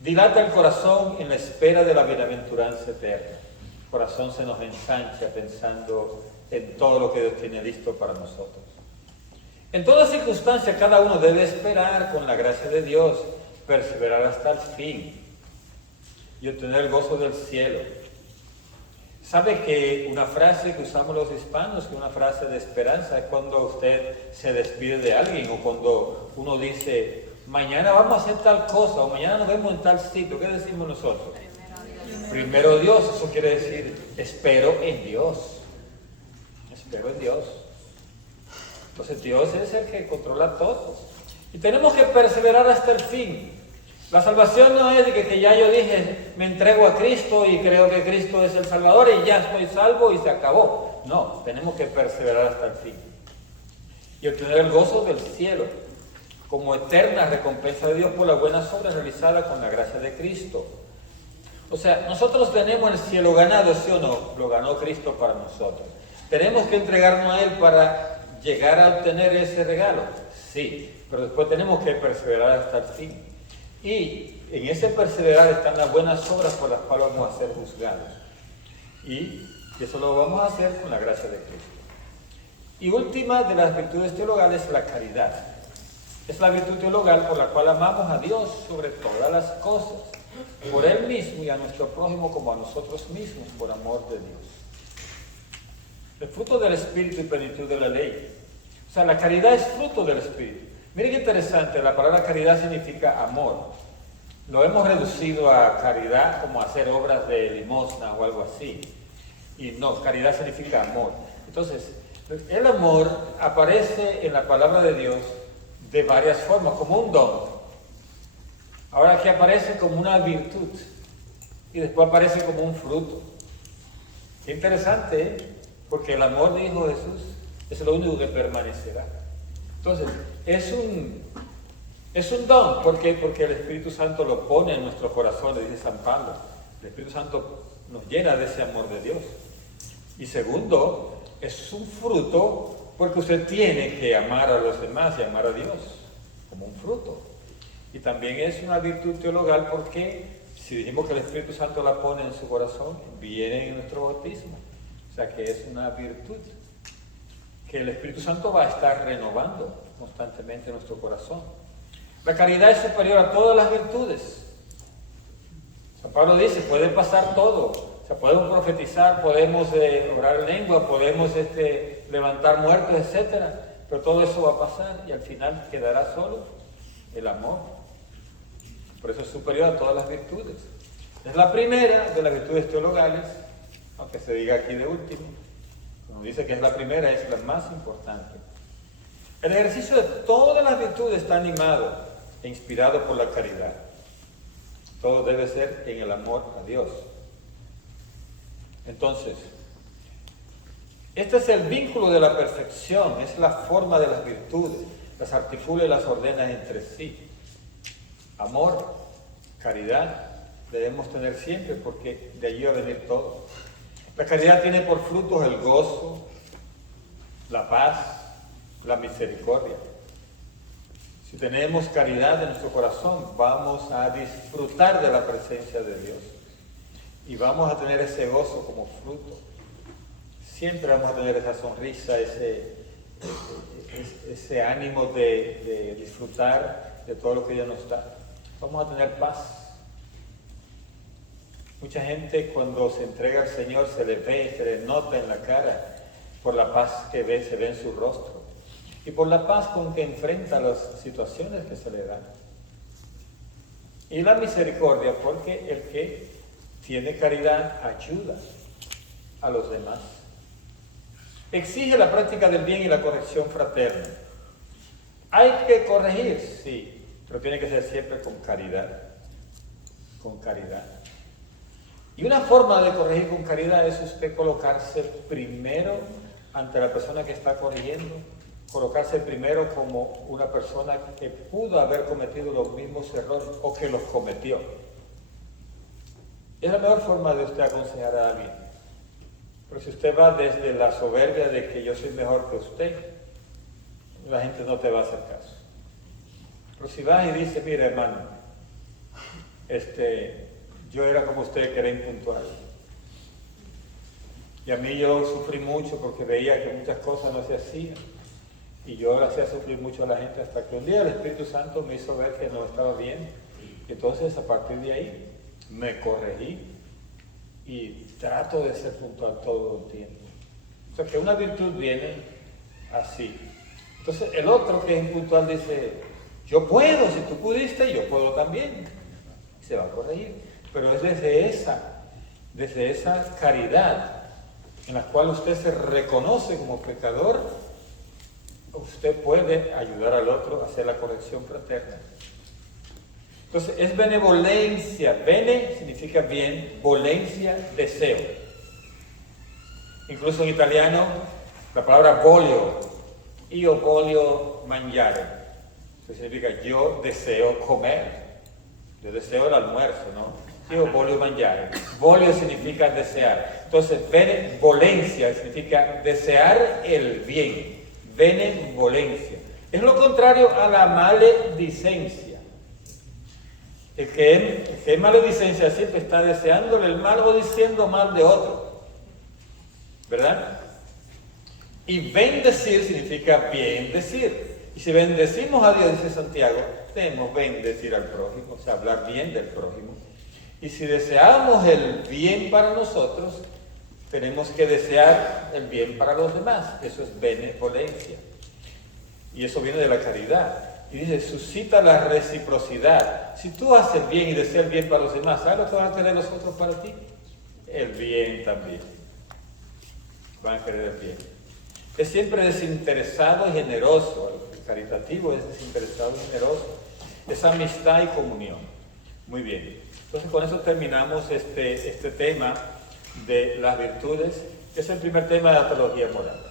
Dilata el corazón en la espera de la bienaventuranza eterna. El corazón se nos ensancha pensando en todo lo que Dios tiene listo para nosotros. En toda circunstancia, cada uno debe esperar con la gracia de Dios, perseverar hasta el fin y obtener el gozo del cielo. ¿Sabe que una frase que usamos los hispanos, que una frase de esperanza, es cuando usted se despide de alguien o cuando uno dice, mañana vamos a hacer tal cosa o mañana nos vemos en tal sitio? ¿Qué decimos nosotros? Primero Dios. Eso quiere decir, espero en Dios. Espero en Dios. Entonces Dios es el que controla todo. Y tenemos que perseverar hasta el fin. La salvación no es de que ya yo dije, me entrego a Cristo y creo que Cristo es el Salvador y ya estoy salvo y se acabó. No, tenemos que perseverar hasta el fin. Y obtener el gozo del cielo como eterna recompensa de Dios por las buenas obras realizadas con la gracia de Cristo. O sea, nosotros tenemos el cielo ganado, ¿sí o no? Lo ganó Cristo para nosotros. ¿Tenemos que entregarnos a Él para llegar a obtener ese regalo? Sí, pero después tenemos que perseverar hasta el fin. Y en ese perseverar están las buenas obras por las cuales vamos a ser juzgados. Y eso lo vamos a hacer con la gracia de Cristo. Y última de las virtudes teologales es la caridad. Es la virtud teologal por la cual amamos a Dios sobre todas las cosas. por Él mismo y a nuestro prójimo como a nosotros mismos, por amor de Dios. El fruto del Espíritu y plenitud de la ley. O sea, la caridad es fruto del Espíritu. Miren qué interesante, la palabra caridad significa amor. Lo hemos reducido a caridad como hacer obras de limosna o algo así. Y no, caridad significa amor. Entonces, el amor aparece en la palabra de Dios de varias formas, como un don. Ahora aquí aparece como una virtud y después aparece como un fruto. Qué interesante, ¿eh? Porque el amor, dijo Jesús, es lo único que permanecerá. Entonces, es un don, ¿por qué? Porque el Espíritu Santo lo pone en nuestro corazón, le dice San Pablo. El Espíritu Santo nos llena de ese amor de Dios. Y segundo, es un fruto porque usted tiene que amar a los demás y amar a Dios como un fruto. Y también es una virtud teologal porque si dijimos que el Espíritu Santo la pone en su corazón, viene en nuestro bautismo. O sea que es una virtud que el Espíritu Santo va a estar renovando constantemente nuestro corazón. La caridad es superior a todas las virtudes. San Pablo dice, puede pasar todo. O sea, podemos profetizar, podemos orar en lengua, podemos levantar muertos, etc. Pero todo eso va a pasar y al final quedará solo el amor. Por eso es superior a todas las virtudes. Es la primera de las virtudes teologales, aunque se diga aquí de último. Cuando dice que es la primera, es la más importante. El ejercicio de todas las virtudes está animado e inspirado por la caridad. Todo debe ser en el amor a Dios. Entonces, este es el vínculo de la perfección, es la forma de las virtudes, las articula y las ordena entre sí. Amor, caridad, debemos tener siempre porque de allí va a venir todo. La caridad tiene por frutos el gozo, la paz, la misericordia. Si tenemos caridad en nuestro corazón, vamos a disfrutar de la presencia de Dios y vamos a tener ese gozo como fruto. Siempre vamos a tener esa sonrisa, ese ánimo de disfrutar de todo lo que Dios nos da. Vamos a tener paz. Mucha gente cuando se entrega al Señor se le ve, se le nota en la cara por la paz que se ve en su rostro y por la paz con que enfrenta las situaciones que se le dan. Y la misericordia, porque el que tiene caridad ayuda a los demás. Exige la práctica del bien y la corrección fraterna. Hay que corregir, sí, pero tiene que ser siempre con caridad. Con caridad. Y una forma de corregir con caridad es usted colocarse primero ante la persona que está corrigiendo, colocarse primero como una persona que pudo haber cometido los mismos errores o que los cometió. Es la mejor forma de usted aconsejar a alguien. Pero si usted va desde la soberbia de que yo soy mejor que usted, la gente no te va a hacer caso. Pero si vas y dices, mira hermano, yo era como usted que era impuntual. Y a mí yo sufrí mucho porque veía que muchas cosas no se hacían. Y yo hacía sufrir mucho a la gente hasta que un día el Espíritu Santo me hizo ver que no estaba bien. Y entonces a partir de ahí me corregí y trato de ser puntual todo el tiempo. O sea que una virtud viene así. Entonces el otro que es impuntual dice, yo puedo, si tú pudiste, yo puedo también. Y se va a corregir. Pero es desde esa caridad en la cual usted se reconoce como pecador, usted puede ayudar al otro a hacer la corrección fraterna. Entonces es benevolencia. Bene significa bien, volencia, deseo. Incluso en italiano la palabra voglio, io voglio mangiare, que significa yo deseo comer, yo deseo el almuerzo, ¿no? Io voglio mangiare. Voglio significa desear. Entonces, benevolencia significa desear el bien. Benevolencia. Es lo contrario a la maledicencia. El que es maledicencia siempre está deseándole el mal o diciendo mal de otro. ¿Verdad? Y bendecir significa bien decir. Y si bendecimos a Dios, dice Santiago, debemos bendecir al prójimo, o sea, hablar bien del prójimo. Y si deseamos el bien para nosotros, tenemos que desear el bien para los demás. Eso es benevolencia. Y eso viene de la caridad. Y dice, suscita la reciprocidad. Si tú haces el bien y deseas el bien para los demás, ¿sabes lo que van a querer los otros para ti? El bien también. Van a querer el bien. Es siempre desinteresado y generoso. El caritativo es desinteresado y generoso. Es amistad y comunión. Muy bien. Entonces con eso terminamos este tema de las virtudes, que es el primer tema de la teología moral.